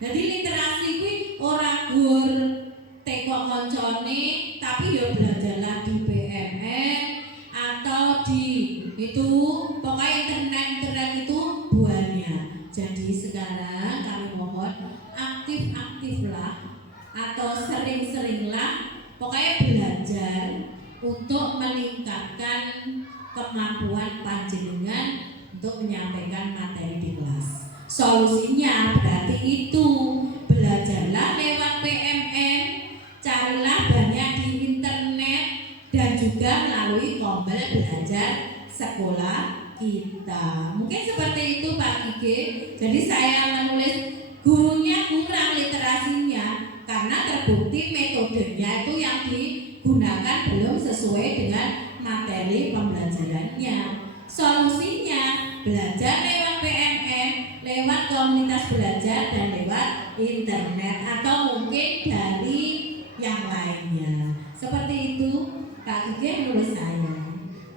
Jadi literasi kuwi ora gur teko koncone, tapi ya belajarlah di PMN atau di itu pokoknya internet itu banyak. Jadi sekarang kami mohon aktif-aktiflah atau sering-seringlah pokoknya belajar untuk meningkatkan kemampuan panjenengan untuk menyampaikan materi di kelas. Solusinya berarti itu belajarlah lewat PMN, carilah banyak di internet dan juga melalui Kombel Belajar Sekolah kita. Mungkin seperti itu Pak Kike. Jadi saya menulis gurunya kurang literasinya karena terbukti metodenya itu yang digunakan belum sesuai dengan materi pembelajarannya. Solusinya belajar lewat PMN, lewat komunitas belajar dan lewat internet atau mungkin dari yang lainnya. Seperti itu Kak Kike menurut saya.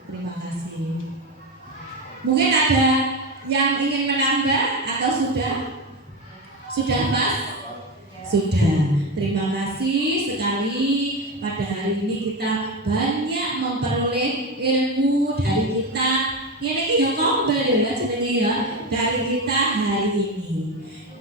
Terima kasih. Mungkin ada yang ingin menambah atau sudah? Sudah Mas? Sudah. Terima kasih sekali. Pada hari ini kita banyak memperoleh ilmu dari kita. Ini ya ngobrol ya jenenge ya dari kita hari ini.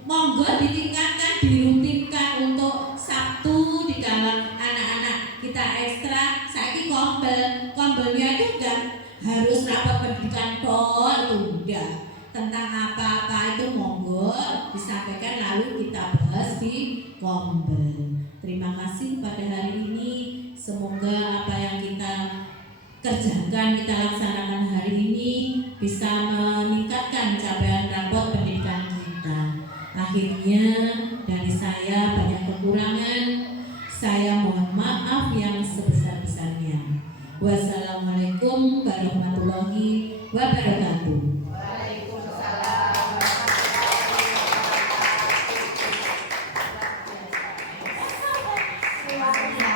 Monggo ditingkatkan, dirutinkan untuk Sabtu di dalam anak-anak kita ekstra. Saiki kombelnya itu enggak harus rapat pendidikan itu enggak. Tentang apa-apa itu monggo disampaikan lalu kita bahas di kombel. Terima kasih pada hari ini. Semoga apa yang kita kerjakan, kita laksanakan hari ini bisa meningkatkan capaian rapot pendidikan kita. Saya mohon maaf yang sebesar-besarnya. Wassalamualaikum warahmatullahi wabarakatuh. Waalaikumsalam.